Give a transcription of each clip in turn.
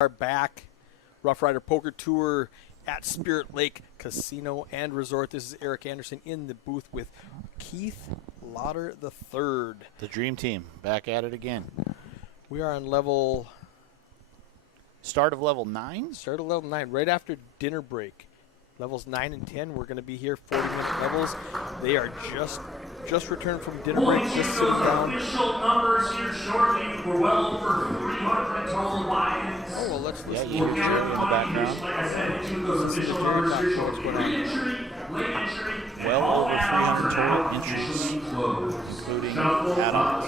Are back. Roughrider Poker Tour at Spirit Lake Casino and Resort. This is Eric Anderson in the booth with Keith Lauder III. The Dream Team, back at it again. We are on Start of level 9? Start of level 9, right after dinner break. Levels 9 and 10, we're going to be here, 40-minute levels. They are just returned from dinner break, just sitting down. Official numbers here shortly. We're well over 300 total buy-ins. Oh, well, let's listen. You hear Jerry in the background. Like I said, each of those official numbers here shortly. Re-entry, late entry, Well over 300 total entries, including add-ons.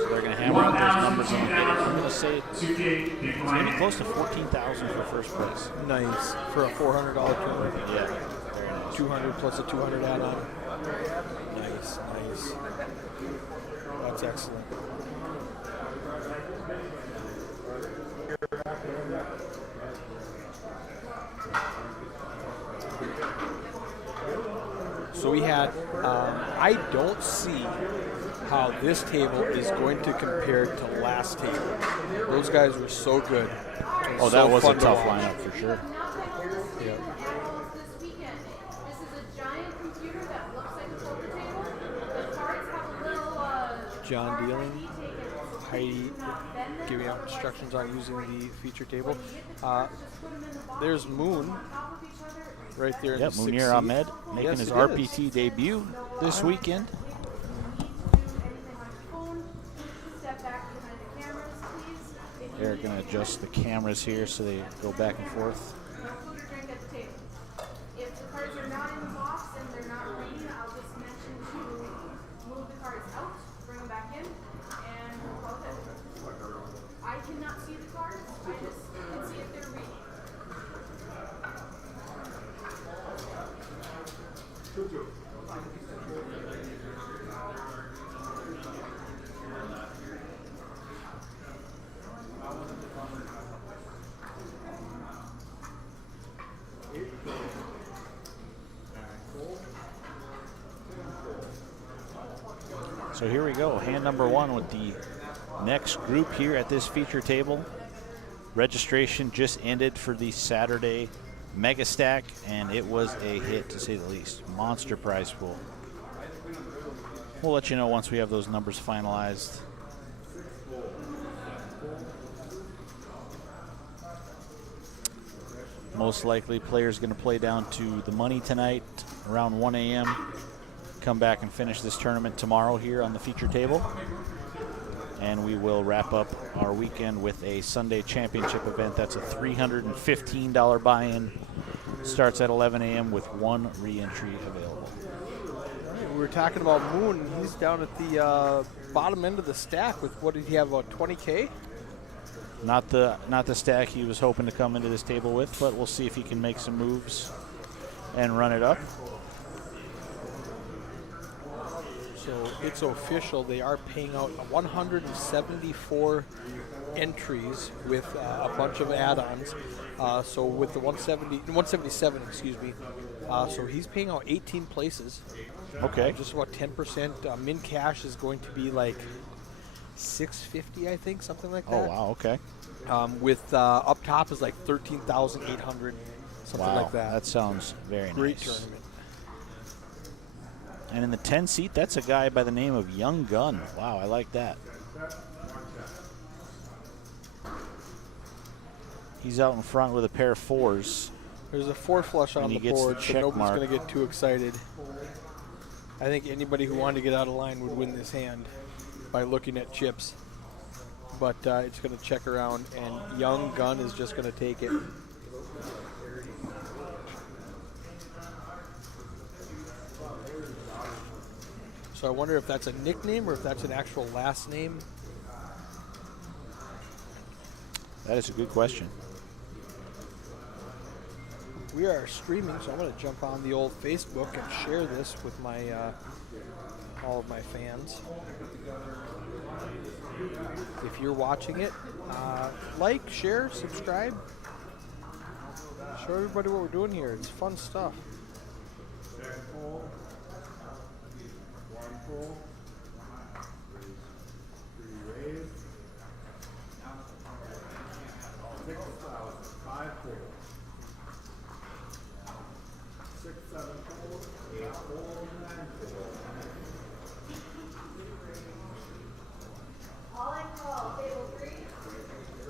So they're going to hammer out those numbers and get it. I'm going to say it's going to be close to $14,000 for first place. Nice. For a $400 tournament. Yeah, very nice. 200 plus a 200 add-on. Nice. That's excellent. So we had, I don't see how this table is going to compare to last table. Those guys were so good. Oh, that was a tough lineup for sure. Yep. John Dealing, Heidi giving out instructions on using the feature table. There's Moon right there in the sixth Munir seat. Ahmed making Yes, his it RPT debut this weekend. They're going to adjust the cameras here so they go back and forth. If the cards are not in the box and they're not reading, I'll just mention to move the cards out, bring them back in, and we'll call it. I cannot see the cards, I just can see if they're reading. So here we go, hand number 1 with the next group here at this feature table. Registration just ended for the Saturday Mega Stack, and it was a hit to say the least. Monster prize pool. We'll let you know once we have those numbers finalized. Most likely players going to play down to the money tonight around 1 a.m. Come back and finish this tournament tomorrow here on the feature table. And we will wrap up our weekend with a Sunday championship event. That's a $315 buy-in. Starts at 11 a.m. with 1 re-entry available. We were talking about Moon. He's down at the bottom end of the stack with, what did he have, about 20K? Not the stack he was hoping to come into this table with, but we'll see if he can make some moves and run it up. So it's official. They are paying out 174 entries with a bunch of add-ons. So with the 177, excuse me. So he's paying out 18 places. Okay. Just about 10%. Min cash is going to be like $650, I think, something like that. Oh, wow, okay. With up top is like 13,800, something like that. That sounds very Great nice. tournament. And in the 10 seat, that's a guy by the name of Young Gun. Wow, I like that. He's out in front with a pair of 4s. There's a 4 flush on And he the gets the board, so check nobody's mark. going to get too excited. I think anybody who wanted to get out of line would win this hand by looking at chips. But it's going to check around, and Young Gun is just going to take it. So I wonder if that's a nickname or if that's an actual last name. That is a good question. We are streaming, so I'm going to jump on the old Facebook and share this with my all of my fans. If you're watching it, like, share, subscribe. Show everybody what we're doing here. It's fun stuff.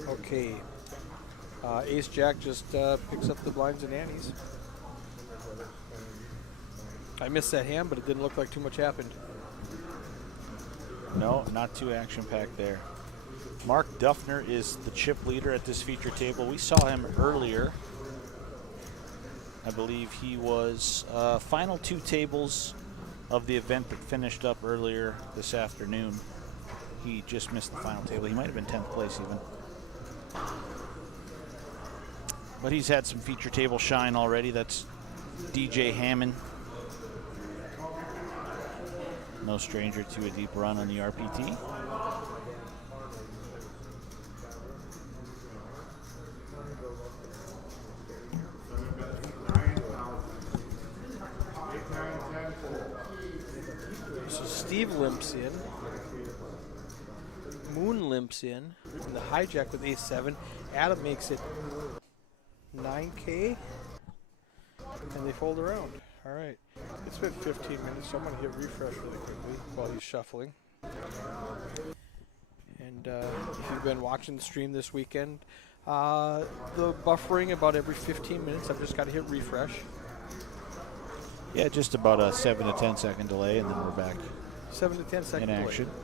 Okay. Ace Jack just picks up the blinds and antes. I missed that hand, but it didn't look like too much happened. No, not too action-packed there. Mark Duffner is the chip leader at this feature table. We saw him earlier. I believe he was final 2 tables of the event that finished up earlier this afternoon. He just missed the final table. He might have been 10th place even. But he's had some feature table shine already. That's DJ Hammond. No stranger to a deep run on the RPT. So Steve limps in. Moon limps in. And the hijack with ace-7. Adam makes it 9K. And they fold around. All right. It's been 15 minutes, so I'm going to hit refresh really quickly while he's shuffling. And if you've been watching the stream this weekend, the buffering about every 15 minutes, I've just got to hit refresh. Yeah, just about a 7 to 10 second delay, and then we're back 7 to 10 second in action. delay.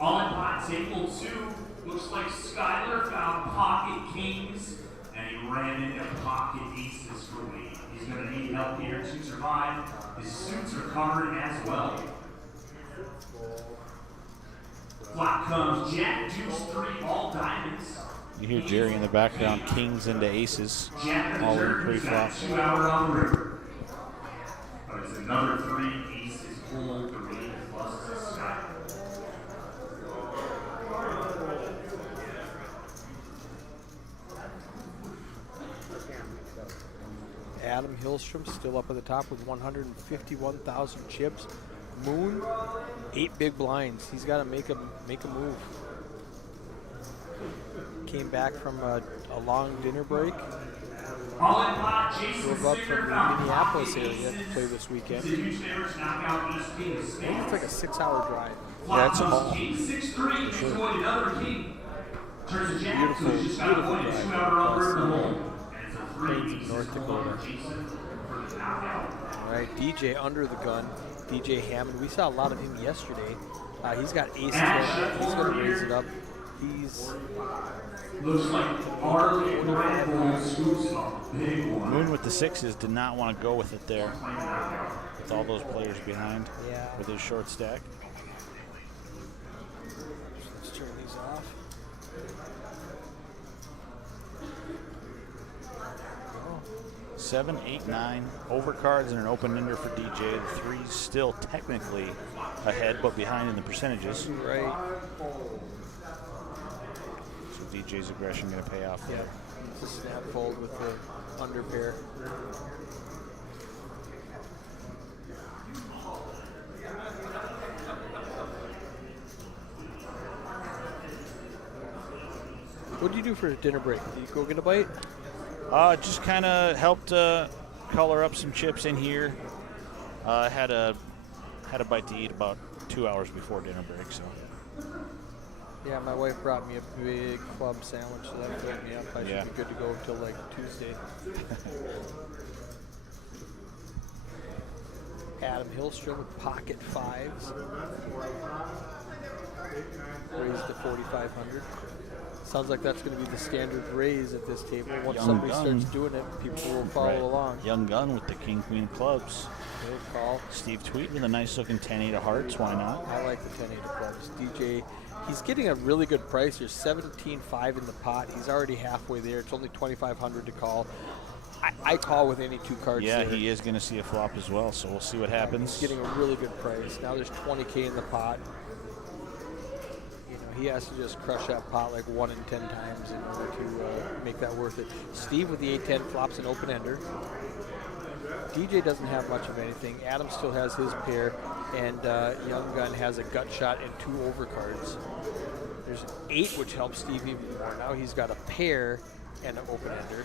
On pot table 2, looks like Skyler found pocket kings, and he ran into pocket aces for lead. He's going to need help here to survive. His suits are covered as well. Flop comes Jack, Deuce, 3, all diamonds. You hear Jerry in the background, kings into aces, all in pre-flop. 2 hour on the river. But it's another 3 aces hold the lead plus the Skyler. Adam Hillstrom still up at the top with 151,000 chips. Moon, 8 big blinds. He's got to make a move. Came back from a long dinner break. Drove up from the Minneapolis area to play this weekend. Maybe it's like a 6-hour drive. Yeah, it's a haul. Beautiful drive. Plains of North Dakota. All right, DJ under the gun. DJ Hammond. We saw a lot of him yesterday. He's got ace-10. He's going to raise it up. He's looks like Harley Red scoops a big one. Moon with the 6s did not want to go with it there. With all those players behind with his short stack. Let's turn these off. 7, 8, 9 overcards and an open ender for DJ. The 3's still technically ahead, but behind in the percentages. Right. So DJ's aggression going to pay off. Yeah. It's a snap fold with the under pair. What do you do for a dinner break? Do you go get a bite? Just kind of helped color up some chips in here. Had a bite to eat about 2 hours before dinner break. So. Yeah, my wife brought me a big club sandwich, so that filled me up. I should be good to go until like Tuesday. Adam Hillstrom with pocket 5s. Raised to 4,500. Sounds like that's going to be the standard raise at this table. Once somebody starts doing it, people will follow along. Young gun with the king, queen clubs. Good call. Steve Tweet with a nice looking 10-8 of hearts. Why not? I like the 10-8 of clubs. DJ, he's getting a really good price. There's 17.5 in the pot. He's already halfway there. It's only 2,500 to call. I call with any 2 cards. Yeah, there. he is going to see a flop as well, so we'll see what happens. He's getting a really good price. Now there's 20K in the pot. He has to just crush that pot like 1 in 10 times in order to make that worth it. Steve with the 8-10 flops an open ender. DJ doesn't have much of anything. Adam still has his pair, and Young Gun has a gut shot and 2 overcards. There's 8, which helps Steve even more. Now he's got a pair and an open-ender.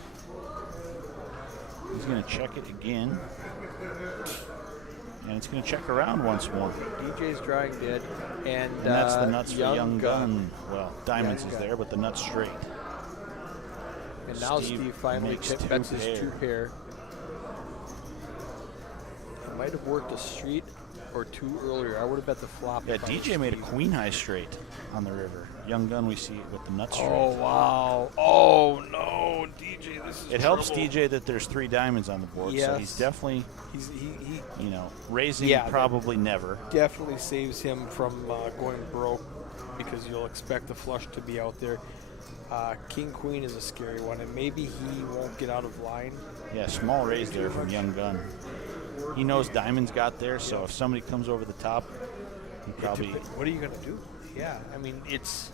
He's going to check it again. And it's going to check around once more. DJ's drawing dead. And that's the nuts for Young Gun. Gun. Well, diamonds is there, but the nuts straight. And now Steve finally bets his 2 pair. He might have worked a street or 2 earlier. I would have bet the flop. Yeah, DJ made a queen high straight on the river. Young Gun, we see with the nuts straight. Oh, wow. Oh, no, DJ, this is It helps DJ that there's 3 diamonds on the board, yes. so he's definitely, you know, raising probably never. Definitely saves him from going broke because you'll expect the flush to be out there. King Queen is a scary one, and maybe he won't get out of line. Yeah, small raise there from Young Gun. He knows diamonds got there, so if somebody comes over the top, he probably. What are you going to do? Yeah, I mean, it's.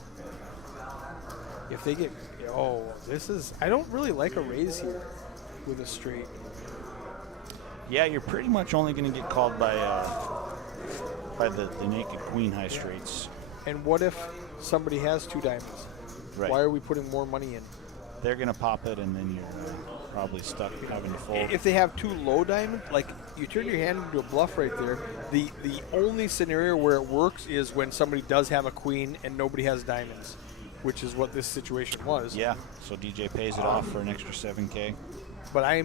If they get. Oh, this is. I don't really like a raise here with a straight. Yeah, you're pretty much only going to get called by the naked queen high straights. And what if somebody has 2 diamonds? Right. Why are we putting more money in? They're going to pop it, and then you're probably stuck having to fold. If they have 2 low diamonds, like you turn your hand into a bluff right there, the only scenario where it works is when somebody does have a queen and nobody has diamonds, which is what this situation was. Yeah, so DJ pays it off for an extra 7K. But I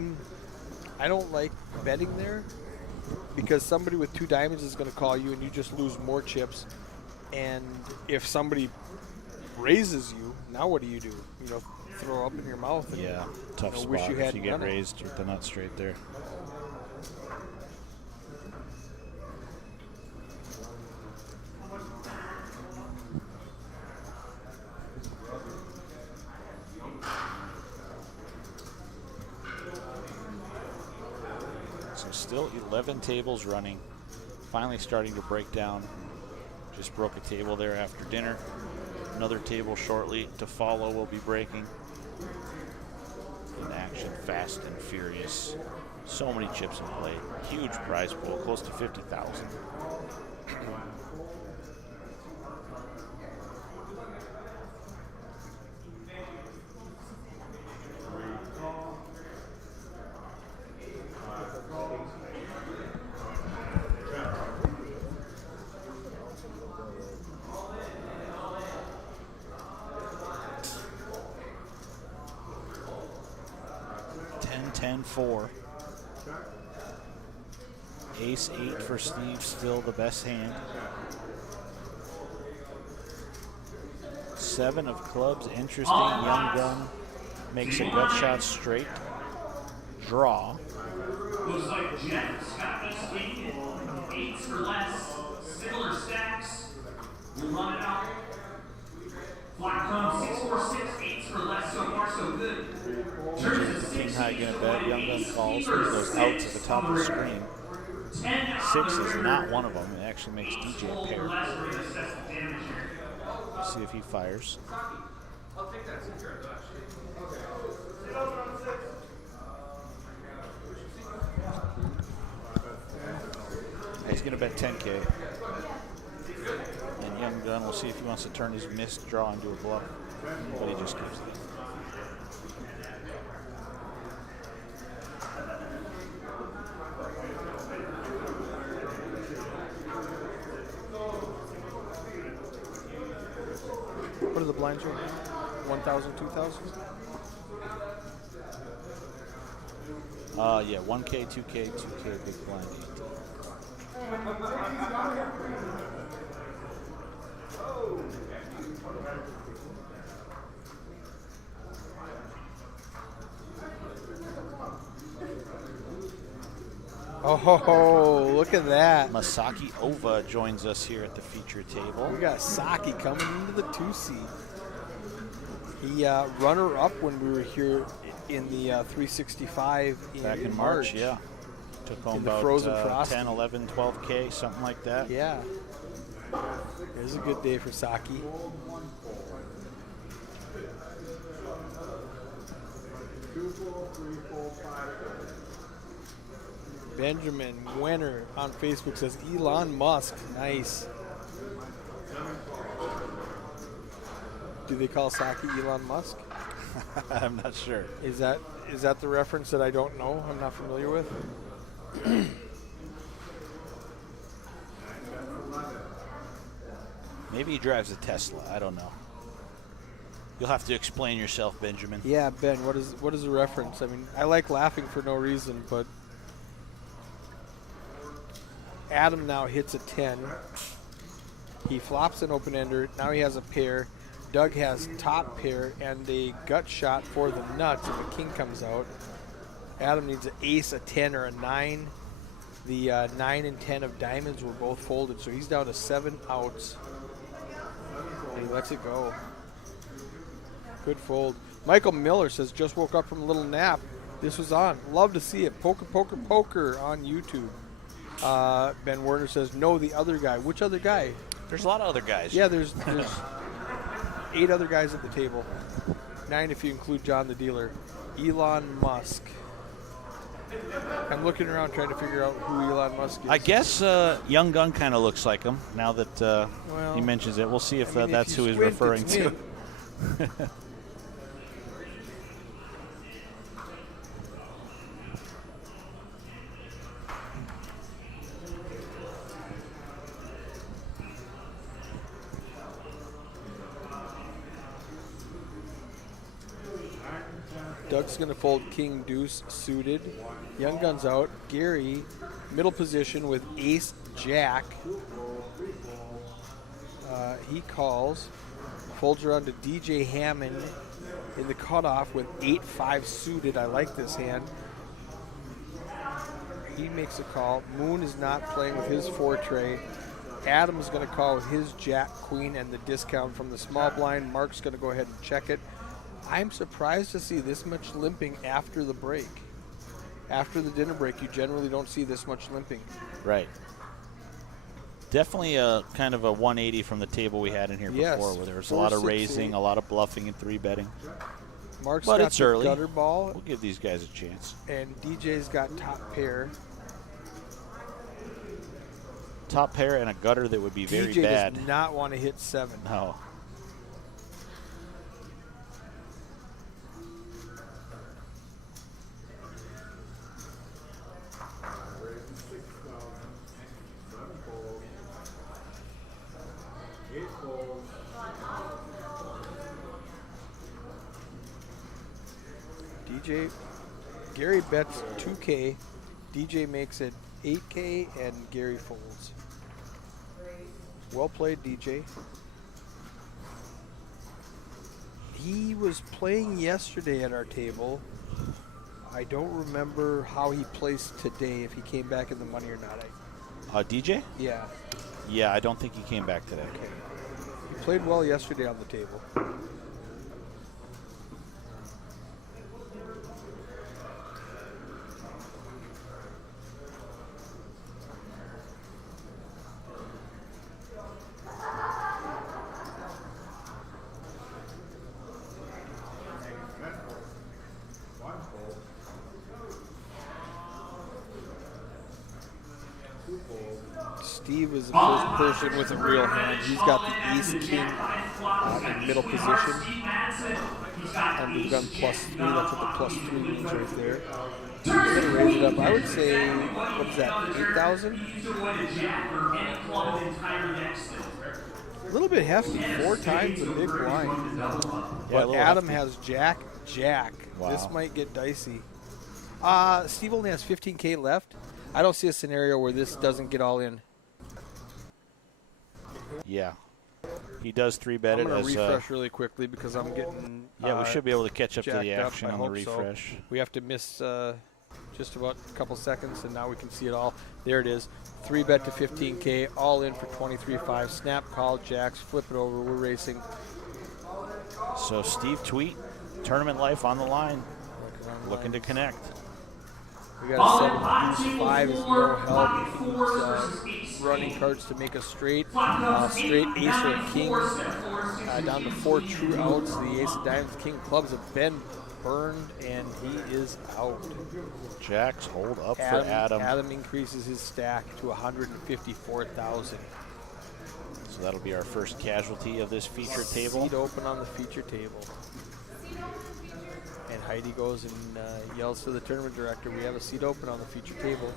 don't like betting there because somebody with 2 diamonds is going to call you and you just lose more chips. And if somebody raises you, now what do? You know, throw up in your mouth. And, yeah, tough spot wish you if you get done raised with the nut straight there. So still 11 tables running. Finally starting to break down. Just broke a table there after dinner. Another table shortly to follow will be breaking. In action, fast and furious. So many chips in play. Huge prize pool, close to 50,000. Four. Ace 8 for Steve, still the best hand. 7 of clubs, interesting. Young Gun makes a gut shot straight. Draw. Looks like Jeff's got this game. 8s for less. Similar stacks. We'll run it out. Flat come 6, 4, 6, 8s for less. So far, so good. King high gonna bet. Young Gun calls. He goes out to the top of the screen. 6 is not one of them. It actually makes DJ a pair. Let's see if he fires. He's gonna bet 10K. And Young Gun, we'll see if he wants to turn his missed draw into a bluff. But he just gives it. What are the blinds right now? 1,000, 2,000? Yeah, 1K, 2K, 2K, big blind 18. Oh, look at that. Masaki Ova joins us here at the feature table. We got Saki coming into the 2 seed. He runner-up when we were here in the 365 back in March. Yeah. Took home about 10, 11, 12K, something like that. Yeah. It was a good day for Saki. Benjamin Wenner on Facebook says Elon Musk. Nice. Do they call Saki Elon Musk? I'm not sure. Is that the reference that I don't know? I'm not familiar with. Maybe he drives a Tesla. I don't know. You'll have to explain yourself, Benjamin. Yeah, Ben. What is the reference? I mean, I like laughing for no reason, but Adam now hits a 10. He flops an open ender. Now he has a pair. Doug has top pair and a gut shot for the nuts, and the king comes out. Adam needs an ace, a 10, or a 9. The 9 and 10 of diamonds were both folded, so he's down to 7 outs. And he lets it go. Good fold. Michael Miller says, just woke up from a little nap. This was on. Love to see it. Poker, poker, poker on YouTube. Ben Werner says, no, the other guy. Which other guy? There's a lot of other guys. Yeah, there's 8 other guys at the table. 9 if you include John the dealer. Elon Musk. I'm looking around trying to figure out who Elon Musk is. I guess Young Gun kind of looks like him now that he mentions it. We'll see if that's who he's referring to. Doug's going to fold king deuce suited. Young Gun's out. Gary, middle position with ace jack. He calls. Folds around to DJ Hammond in the cutoff with 8-5 suited. I like this hand. He makes a call. Moon is not playing with his 4-tray. Adam is going to call with his jack queen and the discount from the small blind. Mark's going to go ahead and check it. I'm surprised to see this much limping after the break. After the dinner break, you generally don't see this much limping. Right. Definitely a kind of a 180 from the table we had in here before, where there was a lot of raising, a lot of bluffing and 3-betting. Mark's but got it's the early. gutter ball. We'll give these guys a chance. And DJ's got top pair. Top pair and a gutter that would be very DJ bad. does not want to hit 7. No. Gary bets 2K, DJ makes it 8K, and Gary folds. Well played, DJ. He was playing yesterday at our table. I don't remember how he placed today, if he came back in the money or not. DJ? Yeah. Yeah, I don't think he came back today. Okay. He played well yesterday on the table. Steve is the first person with a real hand. He's got the ace-king in middle position. Under gun +3, that's what the +3 means right there. He's going to raise it up. I would say, what is that, 8,000? A little bit hefty, 4 times the big blind. But Adam has jack. Wow. This might get dicey. Steve only has 15K left. I don't see a scenario where this doesn't get all in. Yeah. He does 3-bet it. I'm going to refresh really quickly because I'm getting we should be able to catch up to the up. action on the refresh. So. We have to miss just about a couple seconds, and now we can see it all. There it is. 3-bet to 15K, all in for 23.5. Snap, call, jacks, flip it over. We're racing. So Steve Tweet, tournament life on the line, looking to connect. We got a 7 deuce 5 is no help. He's running cards to make a straight. Straight ace or a king. Down to 4 true outs. The ace of diamonds, king of clubs have been burned, and he is out. Jacks hold up for Adam. Adam increases his stack to 154,000. So So that'll be our first casualty of this feature table. Seat open on the feature table. And Heidi goes and yells to the tournament director, we have a seat open on the feature table.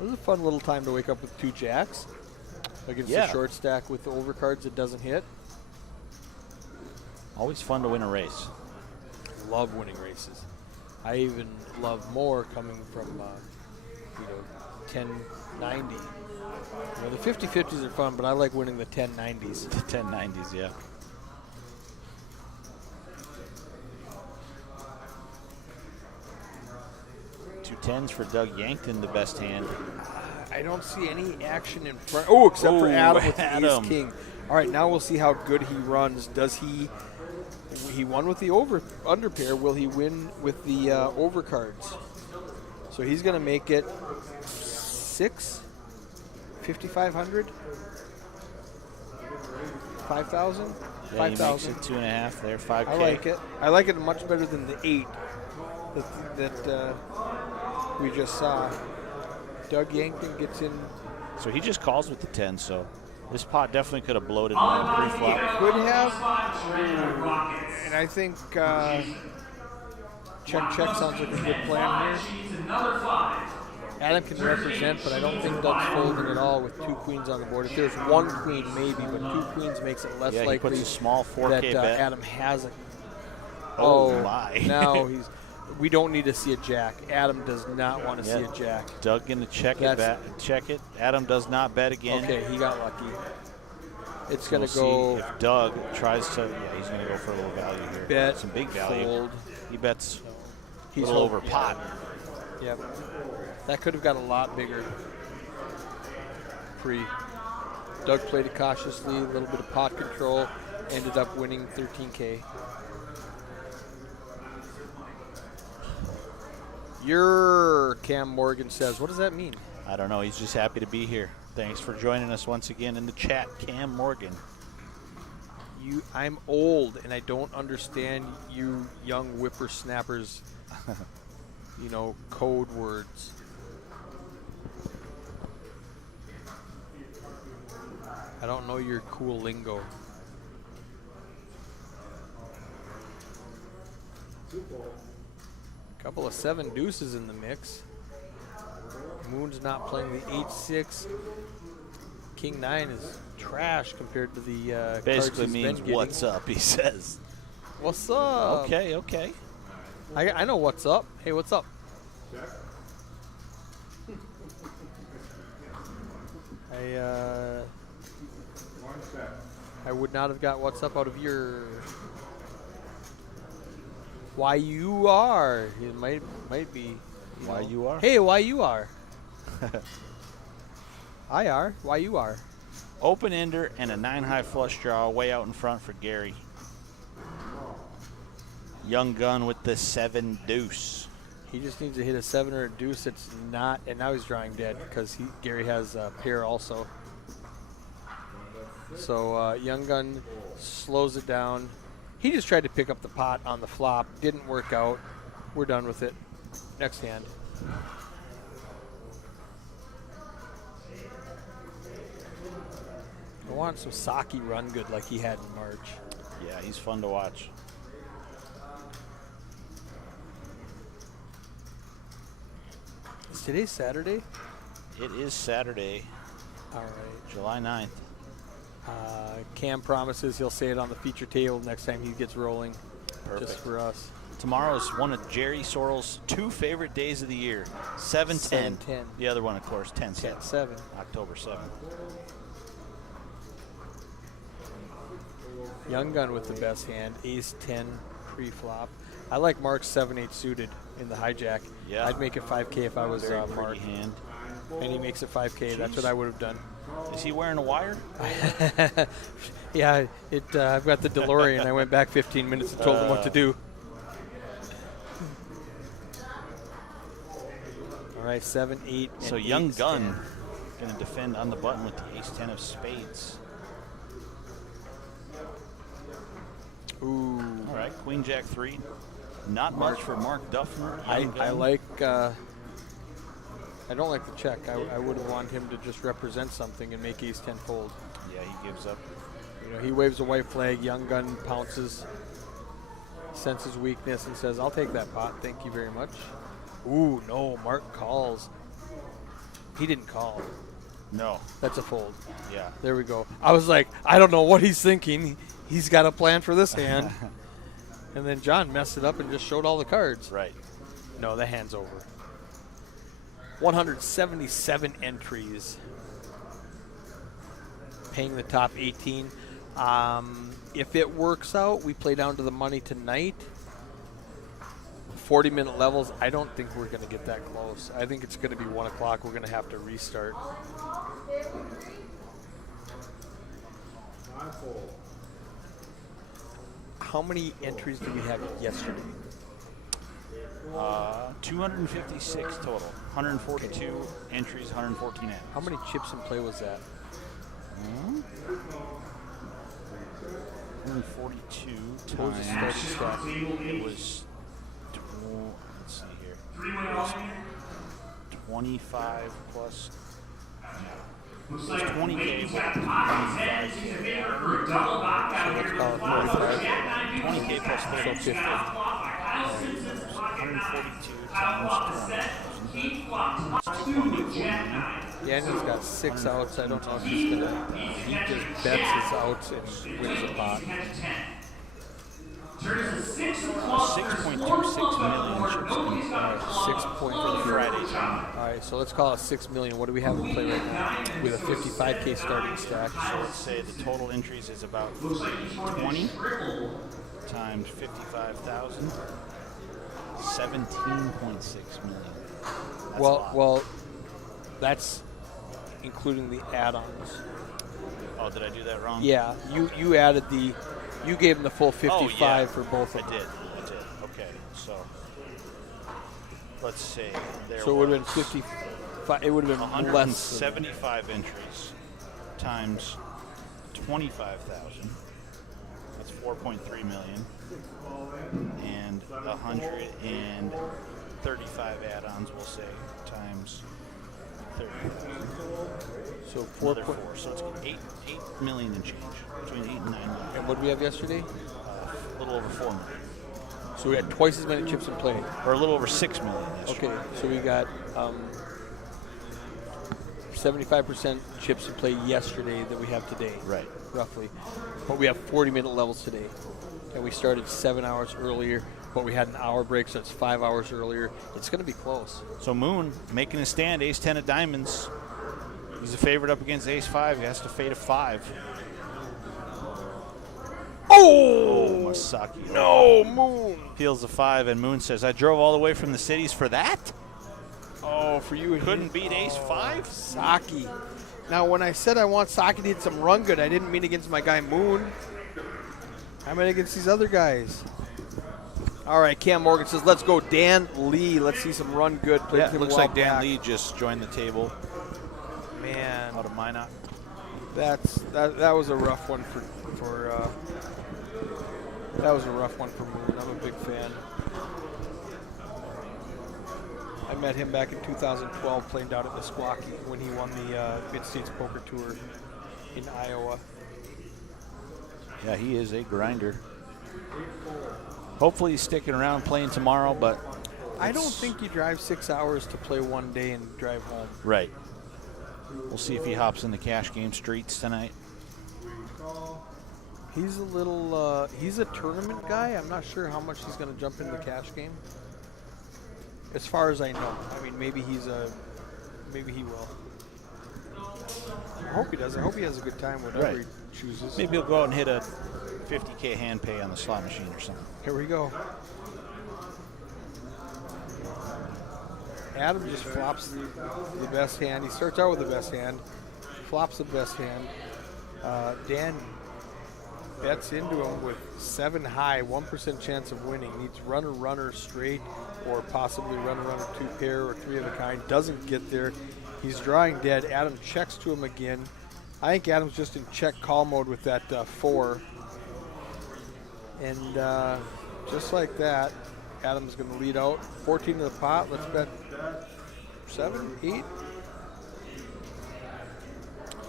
It was a fun little time to wake up with 2 jacks against a short stack with overcards that doesn't hit. Always fun to win a race. Love winning races. I even love more coming from, 1090. The 50-50s are fun, but I like winning the 1090s. The 1090s, yeah. Two 10s for Doug Yankton, the best hand. I don't see any action in front. Oh, except for Adam with the Adam. ace king. All right, now we'll see how good he runs. Does he won with the under pair? Will he win with the overcards? So he's going to make it 5,500, 5,000, Yeah, he makes 5,000. it 2.5 there, 5K. I like it. I like it much better than the 8 that we just saw. Doug Yankton gets in. So he just calls with the 10, so this pot definitely could have bloated pre-flop. Could have. And I think check sounds like a good plan here. Adam can represent, but I don't think Doug's folding at all with 2 queens on the board. If there's 1 queen, maybe, but 2 queens makes it less Yeah, he likely puts a small 4K that bet. Adam has it. Oh, my. Now we don't need to see a jack. Adam does not want to see a jack. Doug going to check it. Adam does not bet again. Okay, he got lucky. It's going to We'll go. see if Doug tries to. Yeah, he's going to go for a little value here. Bet, some big value. fold. He bets He's a little over pot. Yep. That could have got a lot bigger. Doug played it cautiously, a little bit of pot control, ended up winning 13K. Your Cam Morgan says, what does that mean? I don't know. He's just happy to be here. Thanks for joining us once again in the chat, Cam Morgan. I'm old and I don't understand you young whippersnappers, code words. I don't know your cool lingo. Couple of 7 deuces in the mix. Moon's not playing the 8-6. King 9 is trash compared to the Basically cards he's means been getting. what's up, he says. What's up? Okay. I know what's up. Hey, what's up? I would not have got what's up out of your. Why you are? It might be. Why you are? Hey, why you are? I are. Why you are? Open ender and a 9-high flush draw way out in front for Gary. Young gun with the 7 deuce. He just needs to hit a 7 or a deuce. It's not, and now he's drawing dead because Gary has a pair also. So Young Gun slows it down. He just tried to pick up the pot on the flop. Didn't work out. We're done with it. Next hand. I want some Saki run good like he had in March. Yeah, he's fun to watch. Is today Saturday? It is Saturday, All right. July 9th. Cam promises he'll say it on the feature table next time he gets rolling. Perfect. Just for us. Tomorrow is one of Jerry Sorrell's 2 favorite days of the year, 7-10. 7-10. The other one, of course, 10-7. 10-7. October 7th. Young Gun with the best hand, ace-10 pre-flop. I like Mark's 7-8 suited in the hijack. Yeah. I'd make it 5K if I was Very Mark. pretty hand. And he makes it 5K. That's what I would have done. Is he wearing a wire? Yeah, I've got the DeLorean. I went back 15 minutes and told him what to do. All right, 7, 8, and So Young 8's Gun going to defend on the button with the ace-10 of spades. 10. Ooh. All right, Queen Jack 3. Not much for Mark Duffner. I like. I don't like the check. I would have wanted him to just represent something and make ace 10 fold. Yeah, he gives up. You know, he waves a white flag. Young gun pounces, senses weakness, and says, "I'll take that pot. Thank you very much." Ooh, no. Mark calls. He didn't call. No. That's a fold. Yeah. There we go. I was like, I don't know what he's thinking. He's got a plan for this hand. And then John messed it up and just showed all the cards. Right. No, the hand's over. 177 entries. Paying the top 18. If it works out, we play down to the money tonight. 40-minute levels, I don't think we're going to get that close. I think it's going to be 1 o'clock. We're going to have to restart. How many entries did we have yesterday? 256 total. 142 entries, 114 ends. How many chips in play was that? 142 What was the starting stack? It was, let's see here. It was 25 plus. It was 20K. For a double knockout here. 20K plus 50. 142 times 20. Yanni's got 6 outs. I don't know if he's going to. He just bets his outs and wins the pot. 6.26 million chips. 6 point Friday time. All right, so let's call it 6 million. What do we have in play right now? With a 55K starting stack. So let's say the total entries is about 20 times 55,000. 17.6 million. Well, that's including the add-ons. Oh, did I do that wrong? Yeah, you added the, you gave him the full 55 for both of them. I did. Okay, so let's see. So it would have been 55. It would have been less. 175 entries times 25,000. That's 4.3 million. And 135 add-ons, we'll say, times 30,000. So Another 4. So it's 8 million and change. Between 8 and 9 million. And what did we have yesterday? A little over 4 million. So we had twice as many chips in play. Or a little over 6 million yesterday. Okay, so we got 75% chips in play yesterday that we have today. Right. Roughly. But we have 40-minute levels today. And we started 7 hours earlier, but we had an hour break, so it's 5 hours earlier. It's going to be close. So Moon making a stand, ace 10 of diamonds. He's a favorite up against ace 5. He has to fade a 5. Oh, Masaki. no, Moon. Peels a 5, and Moon says, I drove all the way from the cities for that? Oh, for you. Couldn't beat ace 5? Saki. Now, when I said I want Saki to hit some run good, I didn't mean against my guy Moon. I meant against these other guys. All right, Cam Morgan says, let's go Dan Lee. Let's see some run good. Yeah, it looks like Dan Lee just joined the table Man, out of Minot. that was a rough one for that was a rough one for Moon. I'm a big fan. I met him back in 2012 playing down at Meskwaki when he won the Mid-States Poker Tour in Iowa. Yeah, he is a grinder. Hopefully he's sticking around playing tomorrow, but I don't think you drive 6 hours to play one day and drive home. Right. We'll see if he hops in the cash game streets tonight. He's a little, he's a tournament guy. I'm not sure how much he's going to jump into the cash game. As far as I know. I mean, maybe he will. I hope he does. I hope he has a good time, whatever he chooses. Maybe he'll go out and hit a 50K hand pay on the slot machine or something. Here we go. Adam just flops the best hand. He starts out with the best hand, flops the best hand. Dan bets into him with 7 high, 1% chance of winning. Needs runner straight, or possibly runner 2 pair or 3 of a kind. Doesn't get there. He's drawing dead. Adam checks to him again. I think Adam's just in check call mode with that 4. And just like that, Adam's going to lead out. 14 to the pot. Let's bet 7, 8,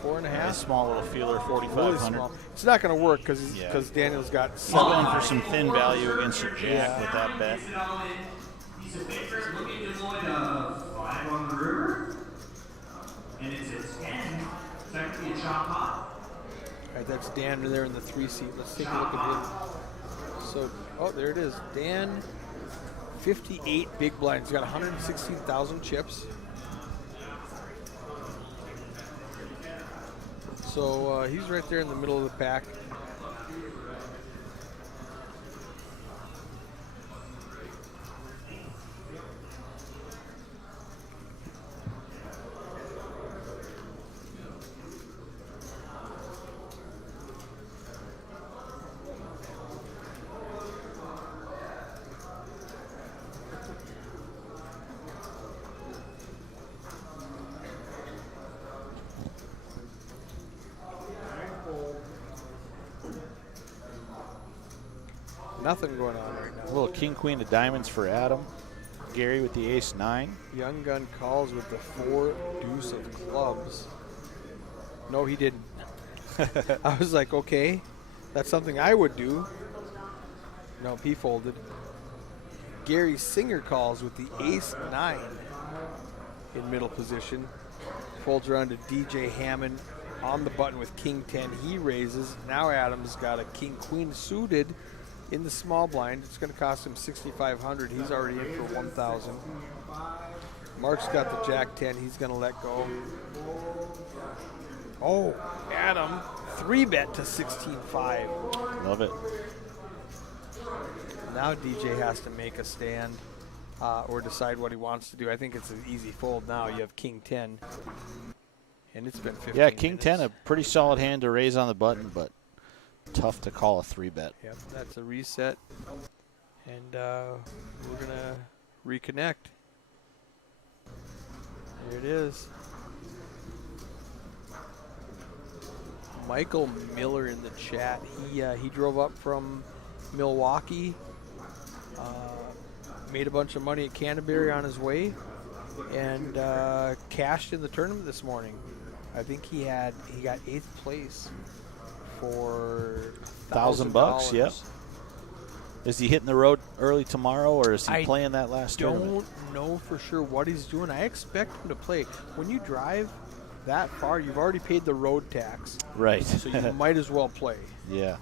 4.5. A small little feeler, Really 4,500. small. It's not going to work because Yeah. Daniel's got He's 7. going for some thin value against your jack with that bet. Gets it all in. He's a favorite, looking to avoid a 5 on the river. And it's a 10. It's actually a chop pot. All right, that's Dan there in the 3 seat. Let's take a look at him. So, oh, there it is. Dan, 58 big blinds. He's got 116,000 chips. So he's right there in the middle of the pack. Nothing going on right A now. little king, queen of diamonds for Adam. Gary with the ace 9. Young gun calls with the 4 deuce of clubs. No, he didn't. I was like, okay, that's something I would do. No, he folded. Gary Singer calls with the ace 9 in middle position. Folds around to DJ Hammond on the button with king 10. He raises. Now Adam's got a king queen suited in the small blind. It's going to cost him $6,500. He's already in for $1,000. Mark's got the jack 10. He's going to let go. Oh, Adam, 3-bet to 16.5. Love it. Now DJ has to make a stand or decide what he wants to do. I think it's an easy fold now. You have king 10. And it's been 15 Yeah, king minutes. 10, a pretty solid hand to raise on the button, but tough to call a 3-bet. Yep, that's a reset. And we're going to reconnect. Here it is. Michael Miller in the chat. He drove up from Milwaukee, made a bunch of money at Canterbury on his way, and cashed in the tournament this morning. I think he got 8th place for $1,000, yep. Is he hitting the road early tomorrow, or is he I playing that last tournament? Don't know for sure what he's doing. I expect him to play. When you drive that far, you've already paid the road tax. Right. So you might as well play. Yeah.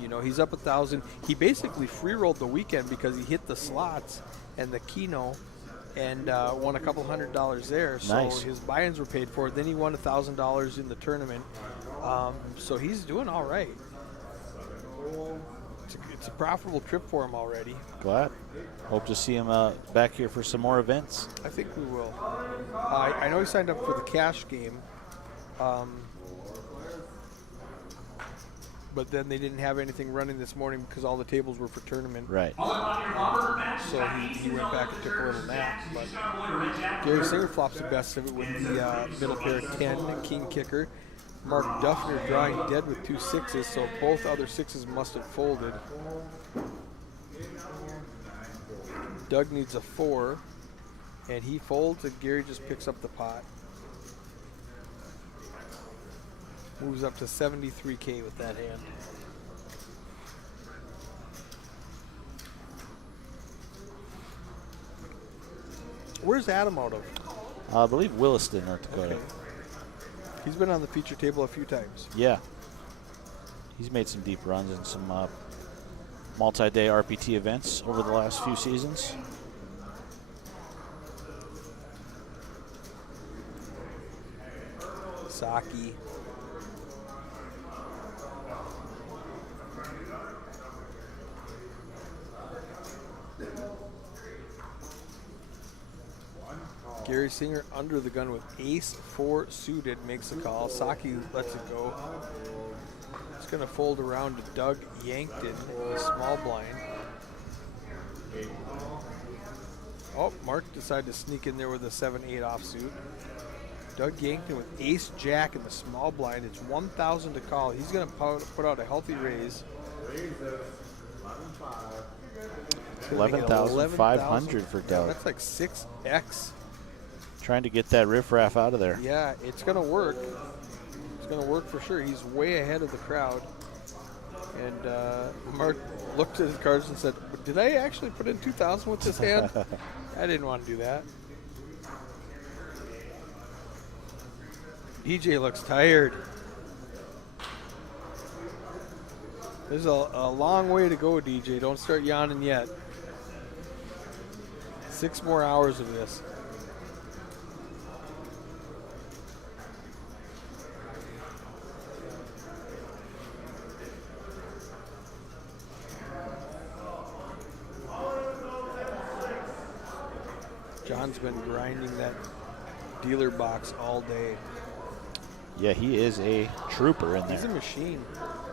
You know, he's up 1,000. He basically free rolled the weekend because he hit the slots and the Keno and won a couple $100 there. So Nice. his buy-ins were paid for. Then he won $1,000 in the tournament. So he's doing all right. It's a profitable trip for him already. Glad. Hope to see him back here for some more events. I think we will. I know he signed up for the cash game. But then they didn't have anything running this morning because all the tables were for tournament. Right. So he went back and took a little nap. But Gary Singer flops the best of it with the middle pair 10 and king kicker. Mark Duffner drawing dead with 2 6s, so both other 6s must have folded. Doug needs a 4, and he folds, and Gary just picks up the pot. Moves up to 73K with that hand. Where's Adam out of? I believe Williston, North Dakota. Okay. He's been on the feature table a few times. Yeah. He's made some deep runs in some multi-day RPT events over the last few seasons. Saki. Gary Singer under the gun with ace 4 suited, makes the call. Saki lets it go. It's going to fold around to Doug Yankton, the small blind. Oh, Mark decided to sneak in there with a 7-8 offsuit. Doug Yankton with ace jack in the small blind. It's 1,000 to call. He's going to put out a healthy raise. $11,500 for Doug. That's like 6x. Trying to get that riffraff out of there. Yeah, it's going to work. It's going to work for sure. He's way ahead of the crowd. And Mark looked at his cards and said, did I actually put in 2,000 with this hand? I didn't want to do that. DJ looks tired. There's a long way to go, DJ. Don't start yawning yet. 6 more hours of this. John's been grinding that dealer box all day. Yeah, he is a trooper in there. He's a machine.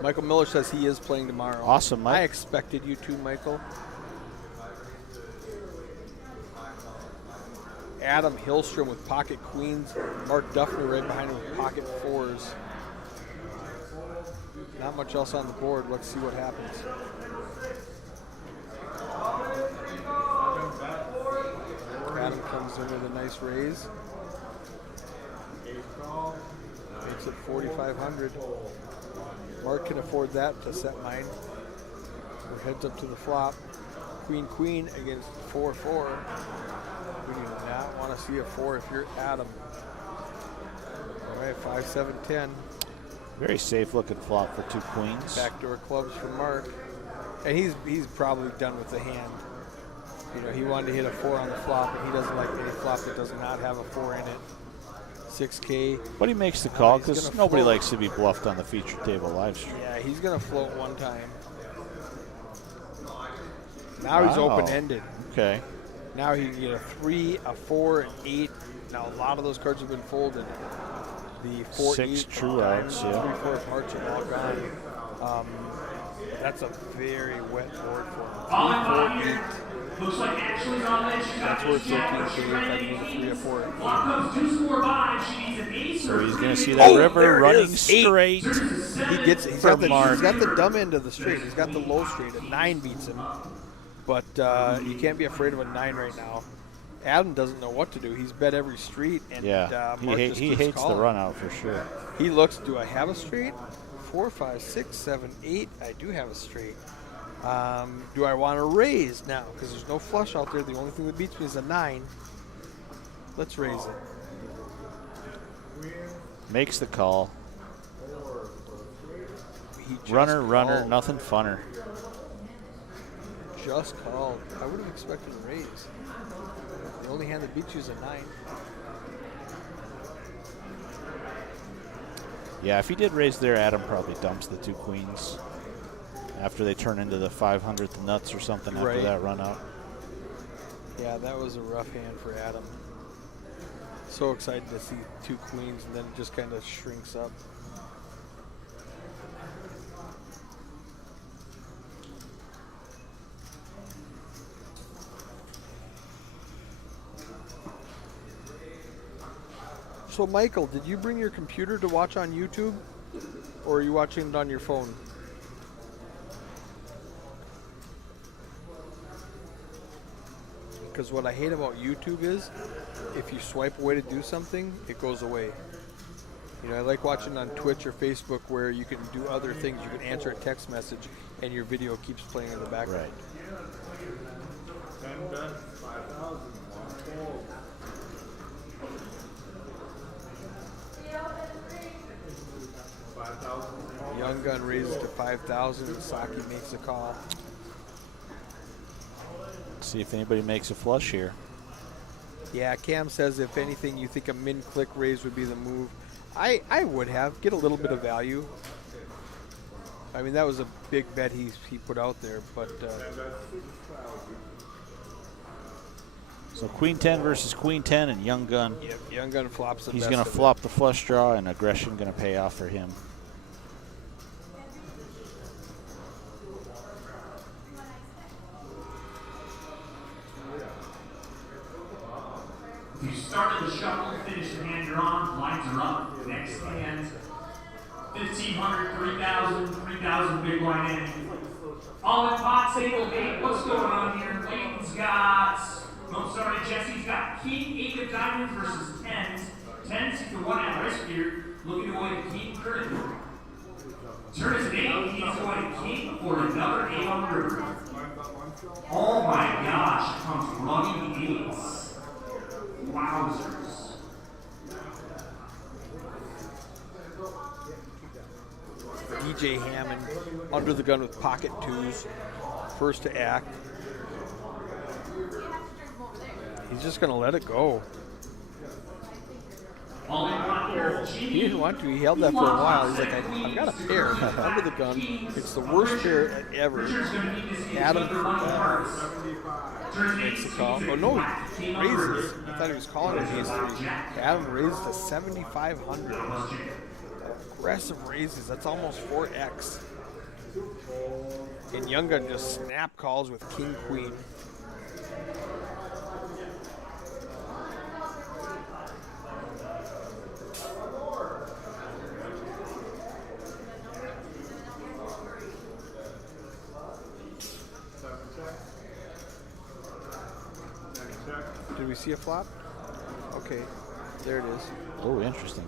Michael Miller says he is playing tomorrow. Awesome, Mike. I expected you to, Michael. Adam Hillstrom with pocket queens. Mark Duffner right behind him with pocket fours. Not much else on the board. Let's see what happens. Adam comes in with a nice raise. Makes it 4,500. Mark can afford that to set mine. We're heads up to the flop. Queen, queen against 4-4. We do not want to see a 4 if you're Adam. All right, 5, 7, 10. Very safe looking flop for 2 queens. Backdoor clubs for Mark. And he's probably done with the hand. You know, he wanted to hit a 4 on the flop, and he doesn't like any flop that does not have a 4 in it. 6K. But he makes the call because nobody float. likes to be bluffed on the feature table live stream. Yeah, he's going to float one time. Now he's open-ended. Okay. Now he can get a 3, a 4, an 8. Now a lot of those cards have been folded. The 4, 6 8, true outs, yeah. 3, 4 hearts are all gone. That's a very wet board for him. 3, 4, 8. Looks like Ashley's on that. That's worth 13K if I can get a 3 or 4. Block comes 2 score by. She needs an ace. So he's going to see that river running straight. He gets it. He's got the dumb end of the straight. He's got the low straight. A 9 beats him. But you can't be afraid of a 9 right now. Adam doesn't know what to do. He's bet every street. And Yeah, he hates calling. the run out for sure. He looks, do I have a straight? 4, 5, 6, 7, 8. I do have a straight. Do I want to raise now? Because there's no flush out there. The only thing that beats me is a 9. Let's raise it. Makes the call. He just Runner, called. nothing funner. Just called. I would have expected a raise. The only hand that beats you is a 9. Yeah, if he did raise there, Adam probably dumps the 2 queens after they turn into the 500th nuts or something after that run out. Yeah, that was a rough hand for Adam. So excited to see 2 queens, and then it just kind of shrinks up. So Michael, did you bring your computer to watch on YouTube, or are you watching it on your phone? Because what I hate about YouTube is, if you swipe away to do something, it goes away. You know, I like watching on Twitch or Facebook where you can do other things. You can answer a text message, and your video keeps playing in the background. Right. Young Gun raises to 5,000. Saki makes a call. See if anybody makes a flush here. Yeah, Cam says if anything, you think a min-click raise would be the move. I would have. Get a little bit of value. I mean, that was a big bet he put out there, but... So Queen 10 versus Queen 10 and Young Gun. Yep, Young Gun flops the He's best going to of flop the flush draw, and aggression going to pay off for him. If you started the shuffle, finish the hand you're on, lines are up. Next hand, 1,500, 3,000, 3,000 big line in. All in pot table 8. What's going on here? Layton's got, Jesse's got king 8 of diamonds versus 10s. 10s to 1 at risk here. Looking to avoid king currently. Turn is an 8. He's going king for another 8 on the river. Oh my gosh, comes running 8s. Wowzers. DJ Hammond under the gun with pocket 2s. First to act. He's just going to let it go. He didn't want to. He held that for a while. He's like, I've got a pair under the gun. It's the worst pair ever. Adam makes the call. Oh, no, he raises. I thought he was calling it against 3. Adam raises to 7,500. Aggressive raises. That's almost 4x. And Young Gun just snap calls with king queen. Did we see a flop? Okay, there it is. Oh, interesting.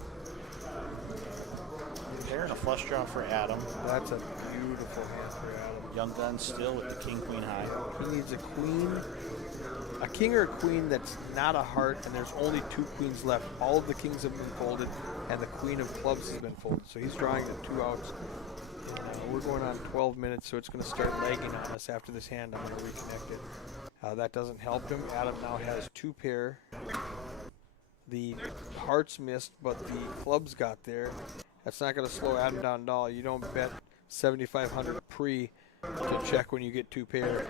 Pair and a flush draw for Adam. That's a beautiful hand for Adam. Young Gun still with the king queen high. He needs a queen, a king or a queen that's not a heart, and there's only 2 queens left. All of the kings have been folded, and the queen of clubs has been folded. So he's drawing the 2 outs. We're going on 12 minutes, so it's going to start lagging on us after this hand. I'm going to reconnect it. That doesn't help him. Adam now has 2 pair. The hearts missed, but the clubs got there. That's not going to slow Adam down at all. You don't bet 7,500 pre to check when you get 2 pair.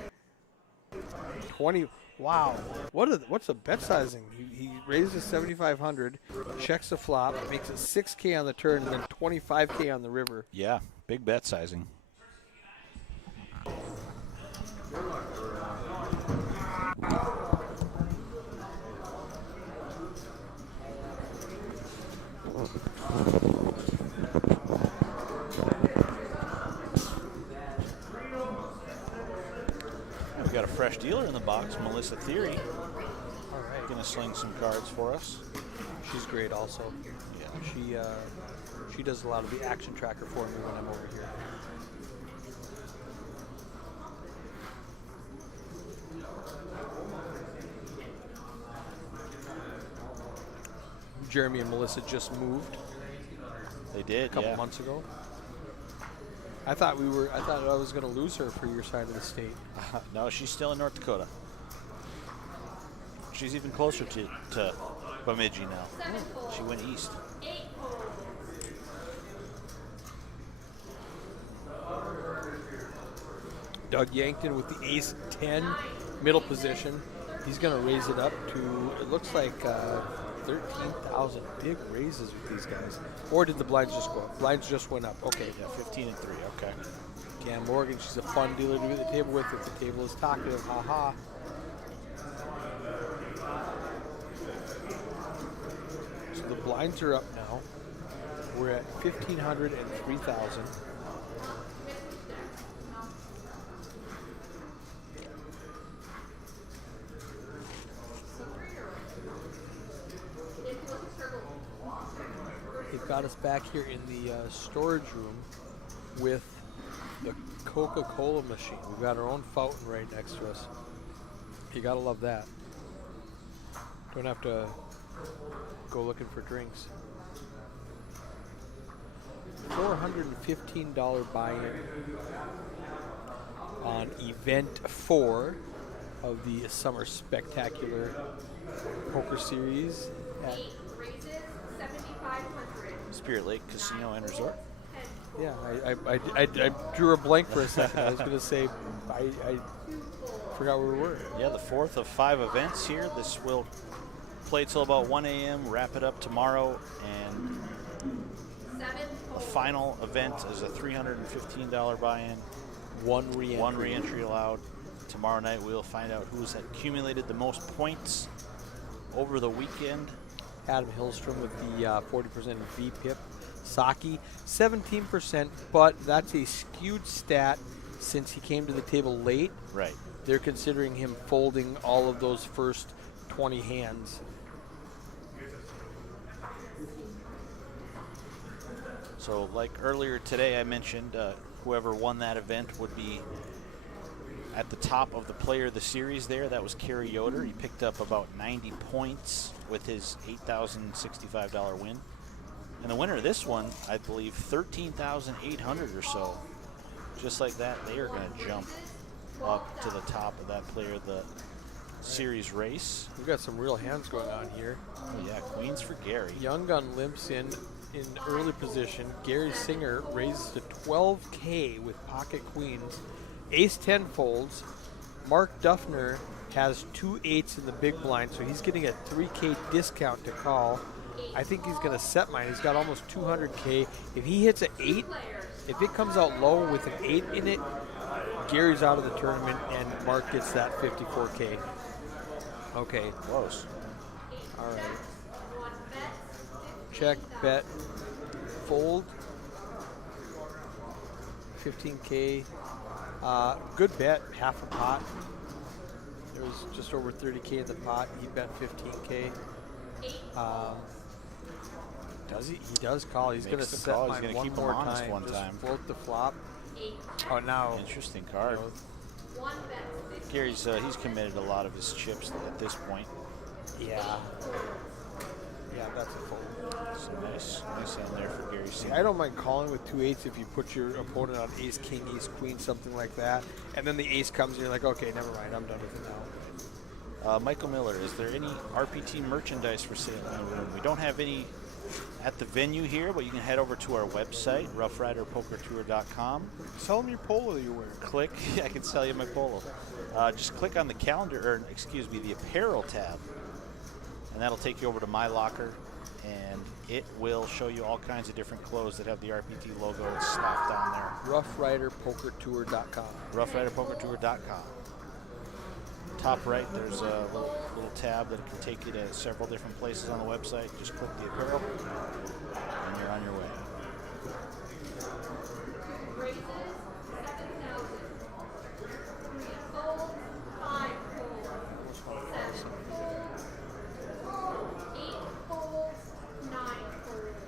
20. Wow. What's the bet sizing? He raises 7,500, checks the flop, makes it 6K on the turn, and then 25K on the river. Yeah, big bet sizing. We've got a fresh dealer in the box, Melissa Theory. All right. Going to sling some cards for us. She's great also. Yeah. She does a lot of the action tracker for me when I'm over here. Jeremy and Melissa just moved. They did, a couple months ago. I thought I was going to lose her for your side of the state. No, she's still in North Dakota. She's even closer to Bemidji now. She went east. Doug Yankton with the ace 10 middle position. He's going to raise it up to, it looks like 13,000. Big raises with these guys. Or did the blinds just go up? Blinds just went up. Okay. Yeah, 15 and 3. Okay. Gan Morgan, she's a fun dealer to be at the table with. If the table is talkative, haha. So the blinds are up now. We're at 1,500 and 3,000. They've got us back here in the storage room with the Coca-Cola machine. We've got our own fountain right next to us. You gotta love that. Don't have to go looking for drinks. $415 buy-in on event 4 of the Summer Spectacular Poker Series at Spirit Lake Casino and Resort. Yeah, I drew a blank for a second. I was going to say, I forgot where we were. Yeah, the 4th of 5 events here. This will play till about 1 a.m., wrap it up tomorrow, and the final event is a $315 buy-in. One re-entry allowed. Tomorrow night we'll find out who's accumulated the most points over the weekend. Adam Hillstrom with the 40% VPIP. Saki, 17%, but that's a skewed stat. since he came to the table late, Right. they're considering him folding all of those first 20 hands. So like earlier today I mentioned, whoever won that event would be at the top of the player of the series there. That was Kerry Yoder. He picked up about 90 points with his $8,065 win. And the winner of this one, I believe, 13,800 or so. Just like that, they are going to jump up to the top of that player of the series race. We've got some real hands going on here. Oh yeah, queens for Gary. Young Gun limps in early position. Gary Singer raises to 12K with pocket queens. Ace 10 folds. Mark Duffner has 2 8s in the big blind, so he's getting a 3K discount to call. I think he's going to set mine. He's got almost 200K. If he hits an 8, if it comes out low with an 8 in it, Gary's out of the tournament and Mark gets that 54K. Okay. Close. All right. Check, bet, fold. 15K. Good bet, half a pot. There was just over 30K in the pot. He bet 15K. Does he? He does call. He's going to set call. mine He's gonna one keep him more honest time. one Just time. float the flop. Oh, now. Interesting card. Gary's he's committed a lot of his chips at this point. Yeah. Yeah, that's a fold. So nice hand there for Gary Singer. I don't mind calling with 2 8s if you put your opponent on ace, king, ace, queen, something like that. And then the ace comes and you're like, okay, never mind, I'm done with it now. Michael Miller, is there any RPT merchandise for sale in the room? We don't have any at the venue here, but you can head over to our website, roughriderpokertour.com. Tell them your polo that you're wearing. Click, I can sell you my polo. Just click on the calendar, or excuse me, the apparel tab, and that'll take you over to my locker, and it will show you all kinds of different clothes that have the RPT logo slapped on there. Roughriderpokertour.com. Roughriderpokertour.com. Top right, there's a little tab that can take you to several different places on the website. Just click the apparel, and you're on your way. Raises 7,000. 3 folds, 5 folds, 7 folds, 8 folds, 9 folds.